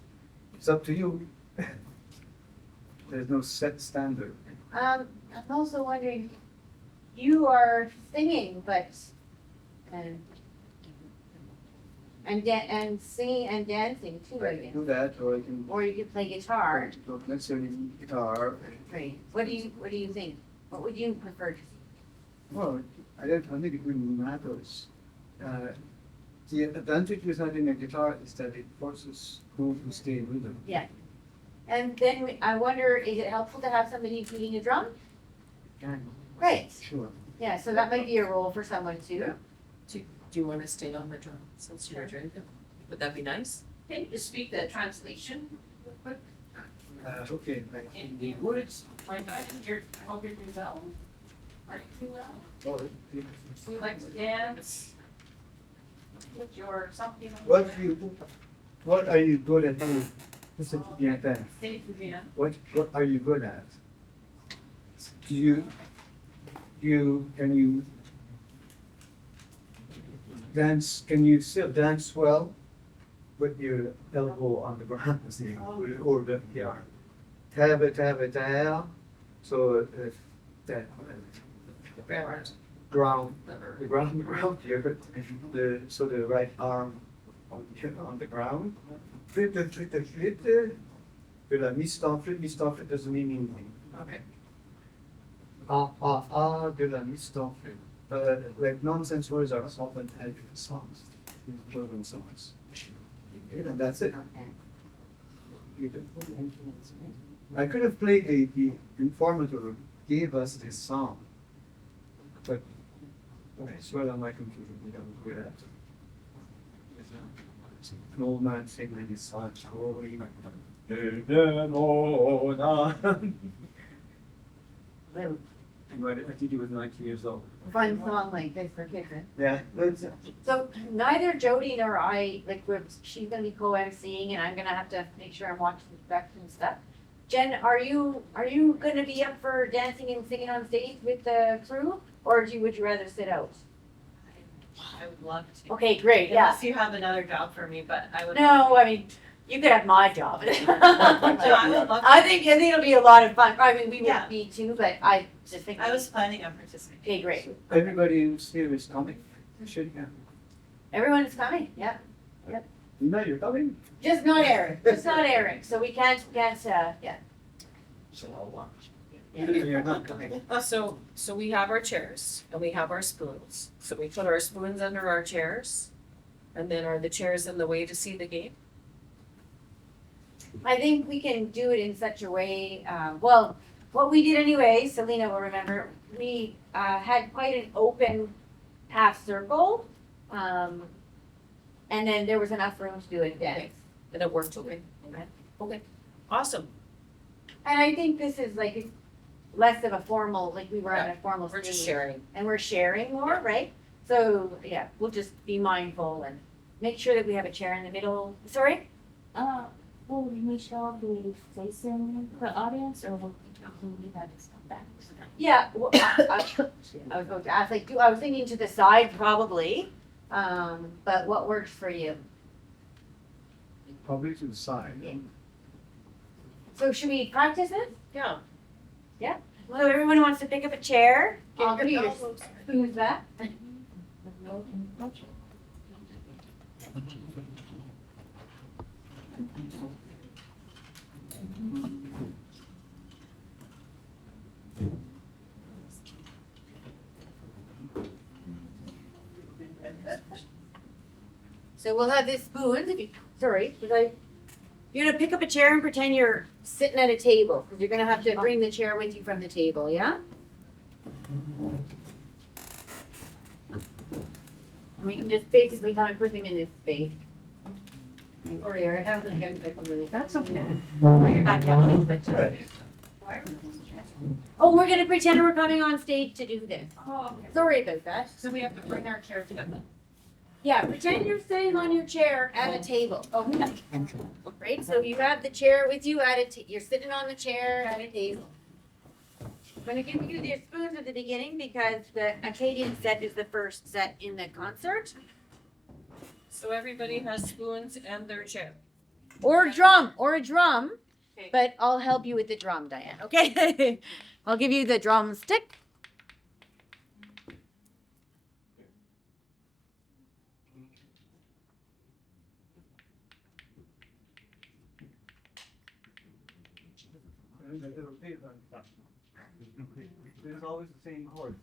It's up to you. There's no set standard. I'm also wondering, you are singing, but and singing and dancing too, I I can guess. do that, or I can. Or you could play guitar. Don't necessarily need guitar. Right. What do you think? What would you prefer to see? Well, I think it really matters. The advantage with having a guitar is that it forces who to stay in rhythm. Yeah. And then I wonder, is it helpful to have somebody beating a drum? Great. Sure. Yeah, so that might be a role for someone too. Yeah. Do you want to stay on the drum since you're doing it? Would that be nice? Can you just speak the translation real quick? Okay. In the woods, like I didn't hear, I hope you're doing well. Are you doing well? Oh, Do you like to dance? With your something? what are you good at? Listen to me at that. Say it again. What are you good at? Can you dance? Can you still dance well with your elbow on the ground? Or the terre. So that ground here. The right arm on the ground. Flitte. De la mis-temps-flûte doesn't mean anything. Okay. De la mis-temps-flûte. Like nonsense words are often added to songs, children's songs. And that's it. I could have played the informant who gave us this song, but it's well on my computer. We don't do that. It's an old man singing his song. I think he was 90 years old. Fun song like this for kids. Huh? Yeah. So neither Jody nor I, like, she's gonna be co-emceeing and I'm gonna have to make sure I'm watching the specs and stuff. Jen, are you gonna be up for dancing and singing on stage with the crew, or would you rather sit out? I would love to. Okay, great, yeah. Unless you have another job for me, but I would. No, I mean, you could have my job. I would love to. I think it'll be a lot of fun. I mean, we Yeah. would be too, but I just think. I was planning on participating. Okay, great. Everybody who's here is coming. Should yeah. Everyone is coming, yeah. No, you're coming. Just not Eric, just not Eric, so we can't, yeah. So I'll watch. Yeah. You're not coming. So we have our chairs and we have our spoons. So we put our spoons under our chairs. And then are the chairs in the way to see the game? I think we can do it in such a way, well, what we did anyway, Selena will remember, we had quite an open half circle. And then there was enough room to do it then. And it worked okay. Okay. Awesome. And I think this is like it's less of a formal, like we were at a formal We're just meeting. sharing. And we're sharing more, right? So, yeah, we'll just be mindful and make sure that we have a chair in the middle. Sorry? Will Michelle be facing the audience or will we have to step back? Yeah, well, I was going to ask, like, I was thinking to the side probably, but what works for you? Probably to the side. So should we practice it? Yeah. So everyone wants to pick up a chair? Get Give your your elbows. spoons back. So we'll have this spoons. You're gonna pick up a chair and pretend you're sitting at a table, because you're gonna have to bring the chair with you from the table, yeah? We can just basically kind of put them in this space. Or here, I have them again, that's okay. You're not counting, but oh, we're gonna pretend we're coming on stage to do this. Oh, okay. Sorry about that. So we have to bring our chair together. Yeah, pretend you're sitting on your chair at a table. Okay. Right, so you have the chair with you you're sitting on the chair at a table. I'm gonna give you the spoons at the beginning because the Acadian set is the first set in the concert. So everybody has spoons and their chair. Or a drum. Okay. But I'll help you with the drum, Diane, okay? I'll give you the drumstick. There's always the same chord.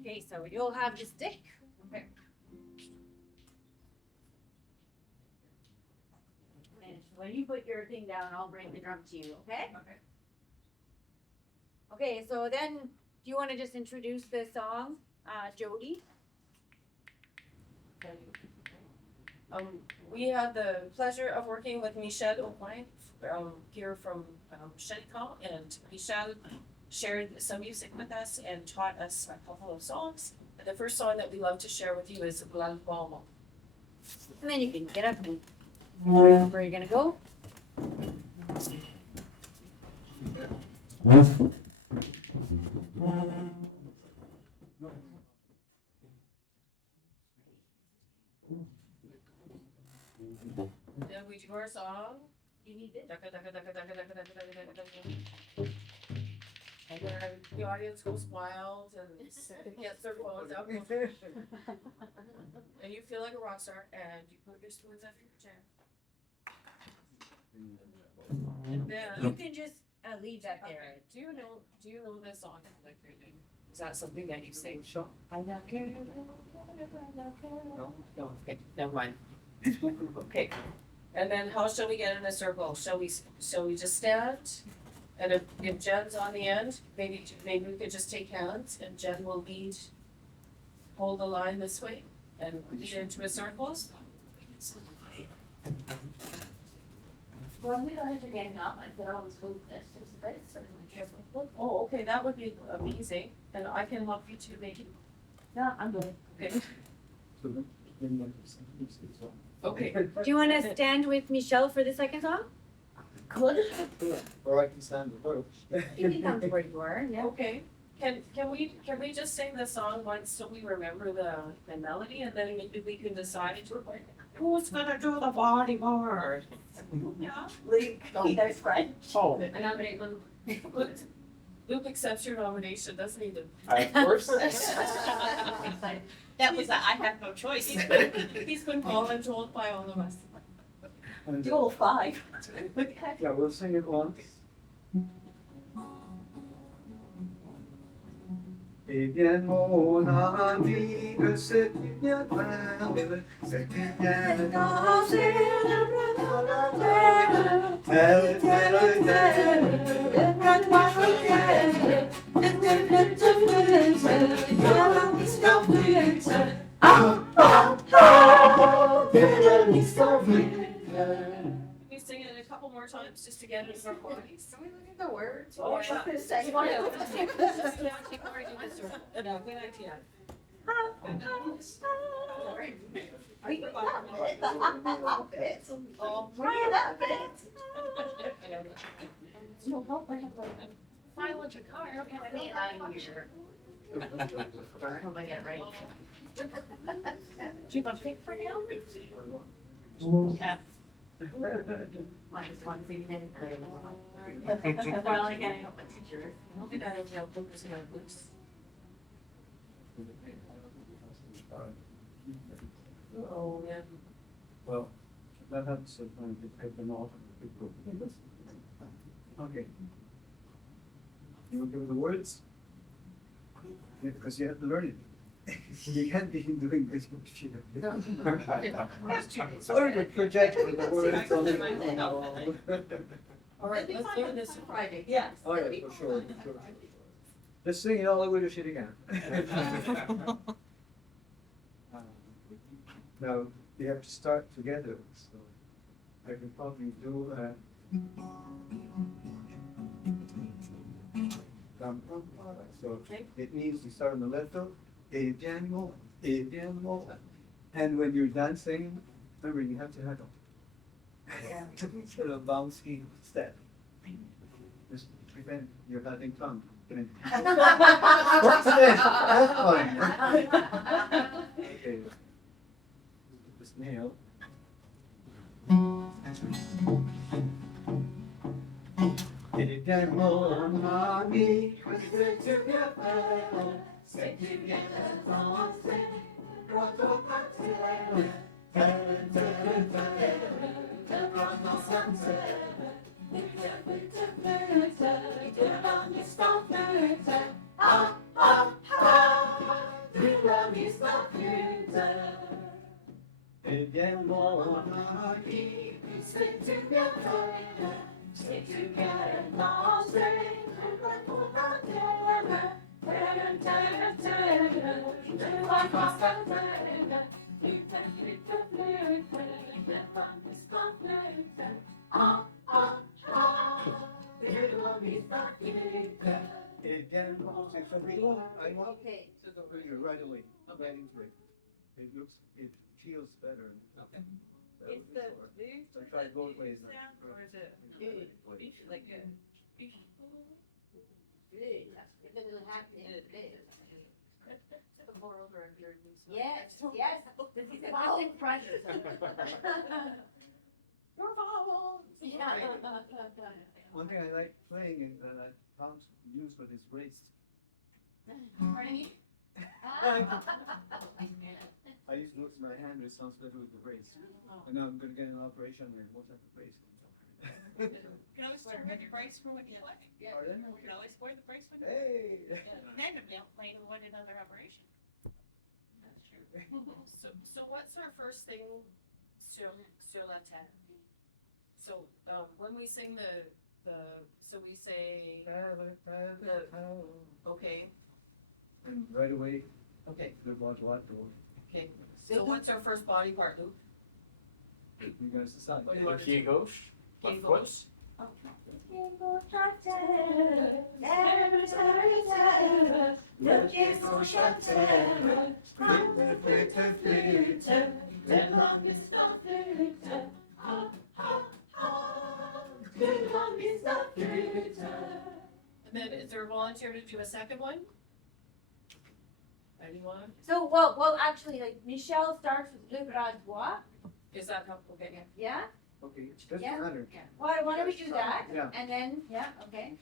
Okay, so you'll have the stick. Okay. And when you put your thing down, I'll bring the drum to you, okay? Okay. Okay, so then, do you want to just introduce the song, Jody? We had the pleasure of working with Michel Aucoin here from Chenicamp, and Michel shared some music with us and taught us a couple of songs. And the first song that we love to share with you is L'Album. And then you can get up and where you're gonna go. Then we do our song. You need this. And then the audience goes wild and gets their phones out. And you feel like a rock star and you put your spoons under your chair. And You then, can just leave that there. do you know this song? Like, Is that something that you sing? Sure. No, okay, never mind. Okay, and then how shall we get in a circle? Shall we just stand? And if Jen's on the end, maybe we could just take hands and Jen will lead, hold the line this way and lead into a circle. Well, we don't have to gang up, I could always move this, it's a bit, certainly careful. Oh, okay, that would be amazing, and I can help you to make it. No, I'm good. Okay. Okay. Do you wanna stand with Michel for the second song? Could. Or I can stand with her. You can come to where you were, yeah. Okay, can we just sing the song once so we remember the melody and then maybe we can decide who's gonna do the body part? Yeah. Oh, that's right. Oh. I nominate Luke. Luke accepts your nomination, doesn't he? Of course. That was, I have no choice. He's been voluntold by all of us. And, Dual 5. yeah, we'll sing it once. Eh bien, mon ami, que c'est bien belle, c'est bien danser dans la terre, telle, telle, telle, prends-moi le ciel, We sing it a couple more times just to get it in our bodies. Can we look at the words? Oh, Or yeah. just say- You want to- No, good idea. Oh, No, help, I have a file in your car, okay, I don't have here. Hope I get it right. Do you want to pick for now? Yeah. Minus 1 feet in. Well, I can't help my teacher. I'll do that if you have focus on our boots. Oh, yeah. Well, that helps sometimes to take them off. Okay. You okay with the words? Yeah, because you have to learn it. You can't be doing this shit. Sorry to project with the words on it. All right, let's do this. Friday. Yes. Oh, yeah, for sure, for sure. Just sing it all the way to shit again. Now, we have to start together, so I can probably do so it means you start on the left foot, et bien mot, and when you're dancing, remember you have to have a sort of bouncy step. Just prevent your having fun. What's this? That's fine. Okay. This nail. Et bien mon ami, c'est together, c'est together, danser, quand on partait, Eh bien, mon ami, c'est together, c'est together, danser, quand on partait, Again, I want Okay. to go right away, right into it. It feels better. Okay. It's the So try both ways now. Or is it Like a? It doesn't have to. The world or if you're new. Yes, yes. This is a Vowel good pressure. Your vowels. Yeah. one thing I like playing is that I found use for this race. Pardon me? I used to look at my hand, it sounds better with the race. And now I'm gonna get an operation with what type of race. We can always start with your price for what you like. Pardon? We can always support the price for Hey. Then if they don't play to what another operation. That's true. So what's our first thing, sur la terre? So, when we sing so we say, okay, And right away, okay, the what, okay. So what's our first body part, Luke? you guys decide. What do you want to Pied do? gauche, Pied left foot. gauche. And then is there a volunteer to do a second one? Anyone? So, well, actually, like, Michel starts with Le Bradois, Is that how, okay, yeah? Okay, it doesn't Yeah. matter. Why don't we do that? Yeah. And then, yeah, okay.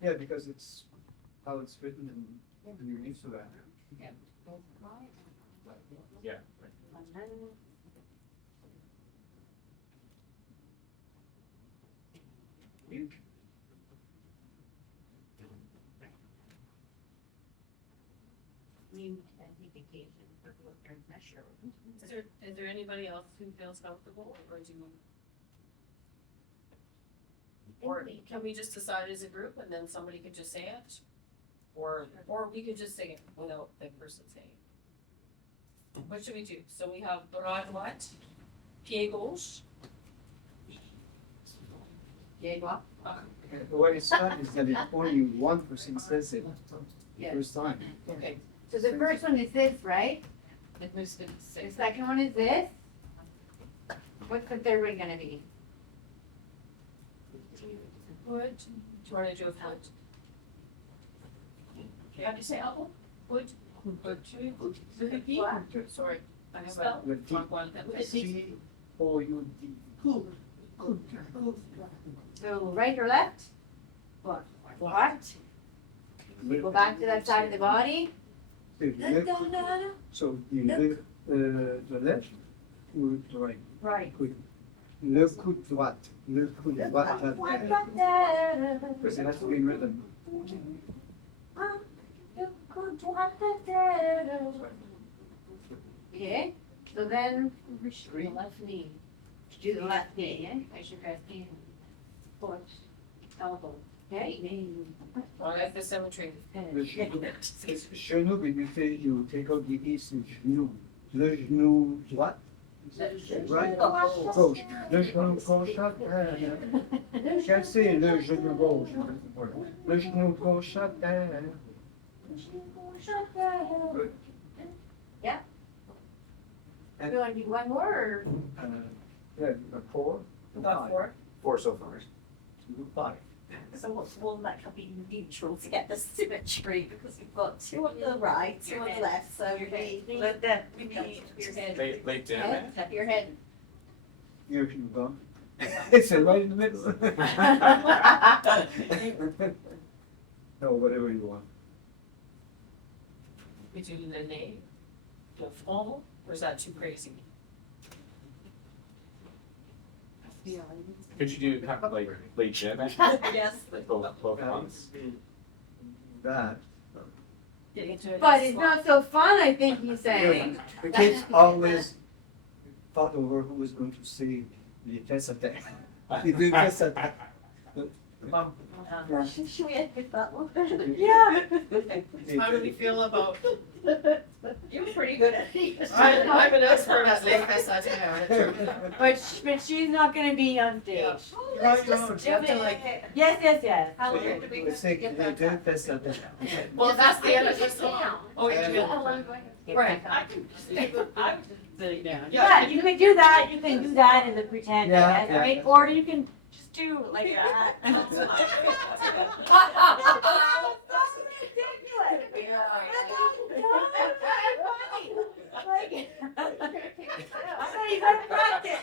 Yeah, because it's how it's written and you're used to that. Yeah. And then, is there anybody else who feels comfortable, or do you? Or can we just decide as a group and then somebody could just say it? Or we could just say it without the person saying it? What should we do? So we have bras droit, pied gauche. Pied droit. The way it's done is that if only one person says it the Yeah. first time. Okay. so the first one is this, right? It moves to The six. second one is this. What's the third one gonna be? Foot. Do you want to do a foot? How do you say elbow? Foot. Foot. Sorry. I have a The T, wrong one. C-O-U-D. So right or left? What? Go back to that side of the body. So you lift the left or the right? Right. Le coup droite. Le coup droite. Because it has to be in rhythm. Okay, so then Three. the left knee. Do the left knee, eh? Raise your left hand. Foot, elbow, okay? I like the symmetry. Le genou, when you say you take out the E, c'est genou. Le genou droite. Right? Gauche. Le genou gauche. Can't say le genou gauche. Le genou gauche. Good. Yeah. And- You wanna do one more or? Yeah, four. About four. 4 so far. Five. So we'll not be neutral to get the symmetry because we've got two on the right, two on the left, so we need your head. Late jam. Your head. Here you go. It's right in the middle. No, whatever you want. We do the name, the formal, or is that too crazy? Could you do kind of like late jam? Yes. Like both ones? That. Getting into it. But it's not so fun, I think he's saying. The kids always thought over who was going to say the test attack. They do test attack. Should we end with that one? Yeah. How do we feel about, You're pretty good at these. I'm an expert at late SAT. But she's not gonna be on stage. Right, you have to like, Yes. How They long do we they say they do test attack. well, that's the end of the song. Oh, you do. How long do I have to get Right. back up? I'm sitting down. Yeah, you can do that, you can do that in the pretend, Yeah, dance, yeah. right? Or you can just do like that. You gotta practice.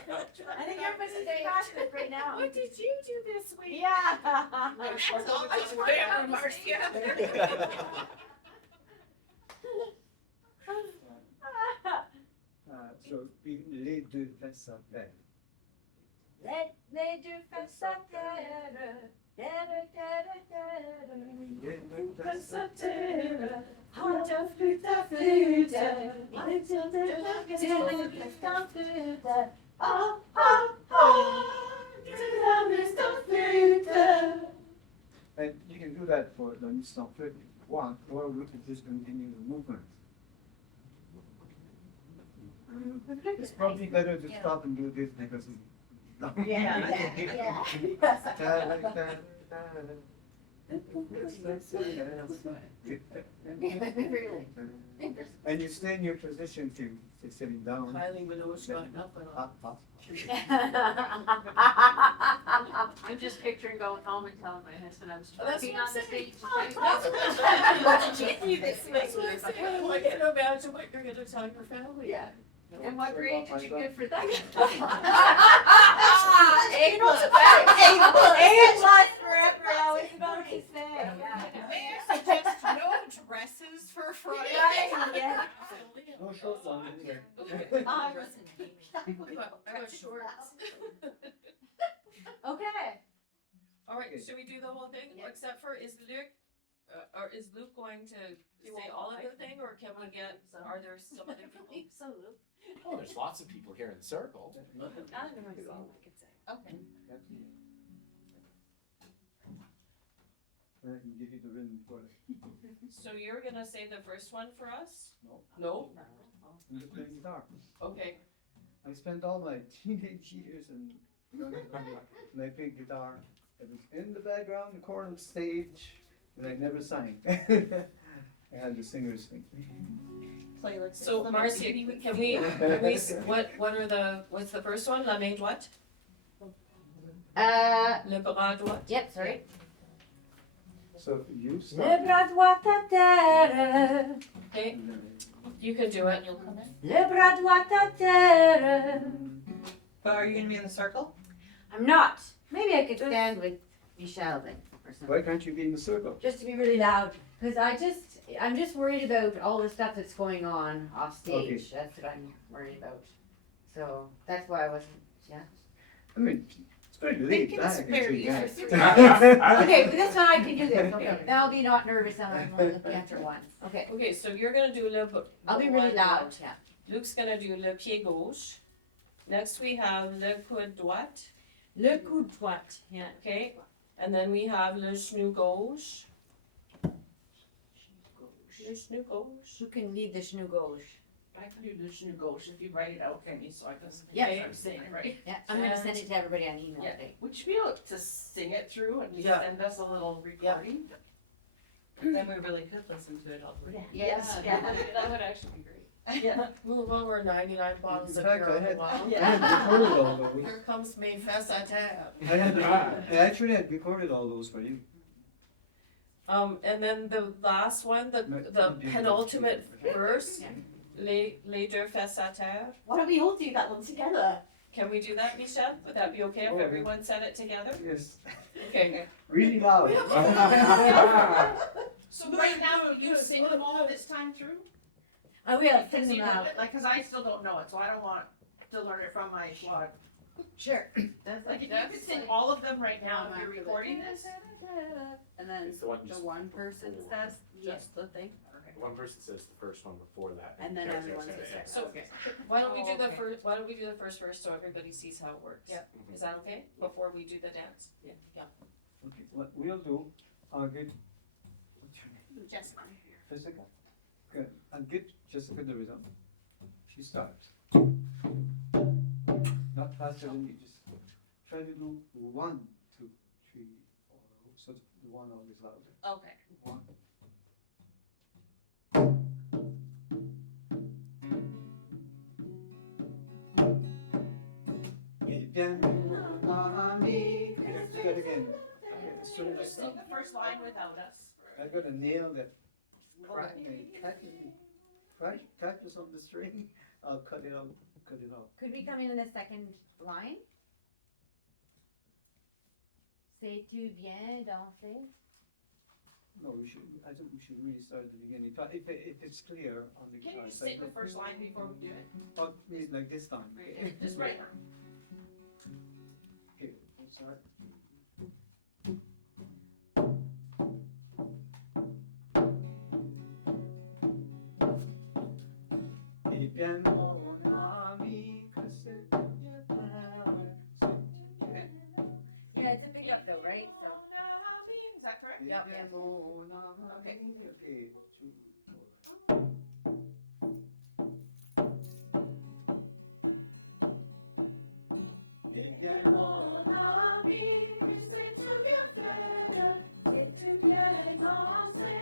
I think everybody's in practice right now. What did you do this week? Yeah. That's all I just wanted, Marcia. So les deux tests attack. Les deux faces à terre. Terre, terre, terre. Face à terre, à ta flûte, ta flûte. Ah, ah, ah, tu l'as ta flûte. And you can do that for the instant flip if you want, or we can just continue the movement. It's probably better to stop and do this because and you stay in your position to sitting down. Kylie Minogue's gotten up and Up, up. I'm just picturing going home and telling my husband I was That's twerking what on the I'm saying. stage. That's what I'm saying. I can't imagine what you're gonna tell your family. Yeah. And what grade did you get for that? A plus forever, I was about to say. May I suggest no dresses for Friday? Yeah. No shorts on either. I got shorts. Okay. All right, should we do the whole thing, except for, is Luke going to say all of the thing, or can we get, are there some other people? So, Luke. Oh, there's lots of people here in the circle. Okay. I can give you the rhythm for it. So you're gonna say the first one for us? No? I'm just playing guitar. Okay. I spent all my teenage years and I played guitar. It was in the background, the corner of the stage, but I never sang. I had the singers sing. Play like. So Marcia, can we, what's the first one? La main droite? Le bras droit? Yep, sorry. So you Le start. bras droit à terre. Okay, you can do it, you'll come in. Le bras droit à terre. But are you gonna be in the circle? I'm not. Maybe I could stand with Michel then, or something. Why can't you be in the circle? Just to be really loud, because I'm just worried about all the stuff that's going on off stage. That's what I'm worried about. So that's why I wasn't. Yeah. I mean, it's very laid Think back. it's very actually. Okay, but this one I can do this. Okay, then I'll be not nervous and I'm only looking after one. Okay, Okay, so you're gonna do I'll be really loud. Yeah. Luke's gonna do le pied gauche. Next we have le coude droite, Le coup droit. Yeah. okay? And then we have le genou gauche. Le genou gauche. Who can lead the genou gauche? I can do the genou gauche if you write it out, can you, so I can. Yeah. I'm saying it right. Yeah, I'm gonna send it to everybody on email Yeah. today. Would you be able to sing it through and Yeah. send us a little recording? Then we really could listen to it all three. Yes. Yeah, that would actually be great. Yeah. Well, we're 99 bottles In of fact, beer I on the had, wall. I had recorded all those. Here comes me face à terre. I actually had recorded all those for you. And then the last one, the penultimate verse, les deux fesses à terre. Why don't we all do that one together? Can we do that, Michel? Would that be okay if Oh. everyone said it together? Yes. Okay. Really loud. So right now, will you sing them all this time through? I will sing them out. Like, cause I still don't know it, so I don't want to learn it from my blog. Sure. Like, if you could sing all of them right now, if you're recording this. And then It's the one the just one person before. says just the thing. One person says the first one before that. And then Yes, everyone yes, says yes, So, yes. why don't we do the Okay. first, why don't we do the first verse so everybody sees how it works? Yeah. Is that okay? Before we do the dance? Okay, what we'll do, I'll get, what's your name? Jessica. Jessica. Good, I'll get Jessica the rhythm. She starts. Not faster than you, just try to do 1, 2, 3, 4, so the one always louder. Okay. 1. Let's do that again. As soon as I Sing start. the first line without us. I've got to nail that catches on the string. I'll cut it out, cut it off. Could we come in the second line? Sais-tu bien danser? No, I think we should really start at the beginning, but if it's clear on the Can guitar. you just sing the first line before we do it? Oh, means like this time. Just right Sorry. Eh bien, mon ami, que c'est bien flower. Yeah, it's a big up though, right? So. Is that correct? Eh Yep. bien, mon Okay. ami. Okay. Eh bien, mon ami, c'est tout bien fait. C'est tout bien dansé.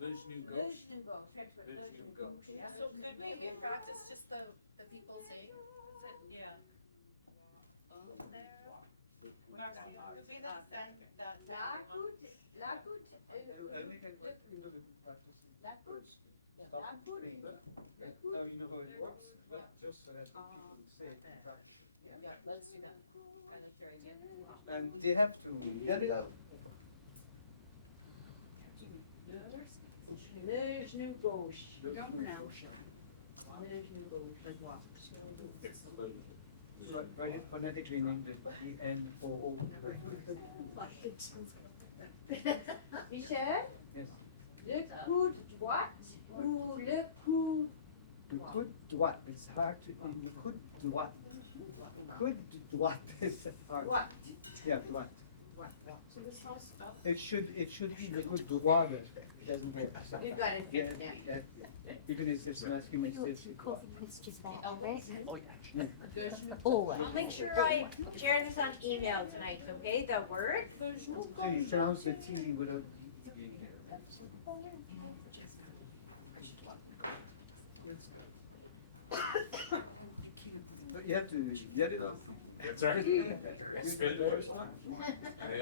Luge nu gauche. Luge nu gauche. So could we practice just the people saying? Is it? Yeah. Marcia, could we that La goutte, la goutte, la goutte. Now you know how it works, but just so that people say it in practice. Yeah, let's do that. Kind of very good. And they have to get it out. Le genou gauche. Don't pronounce it. Le genou gauche, like what? Write it phonetically named it E-N-O-O. Michel, Yes. le coude droite ou le coude Le coude droit, it's hard to, le coude droit. Coude droit is hard. droite? Yeah, droit. So this house, It should be the coude droit, but it doesn't work. You got it. Yeah, yeah. Even if it's masculine, it's Coffee messages back, right? Oh, yeah. Always. I'll make sure I share this on email tonight, okay, the word? So you pronounce the T without. But you have to get it off. That's right. Spin the first one. And the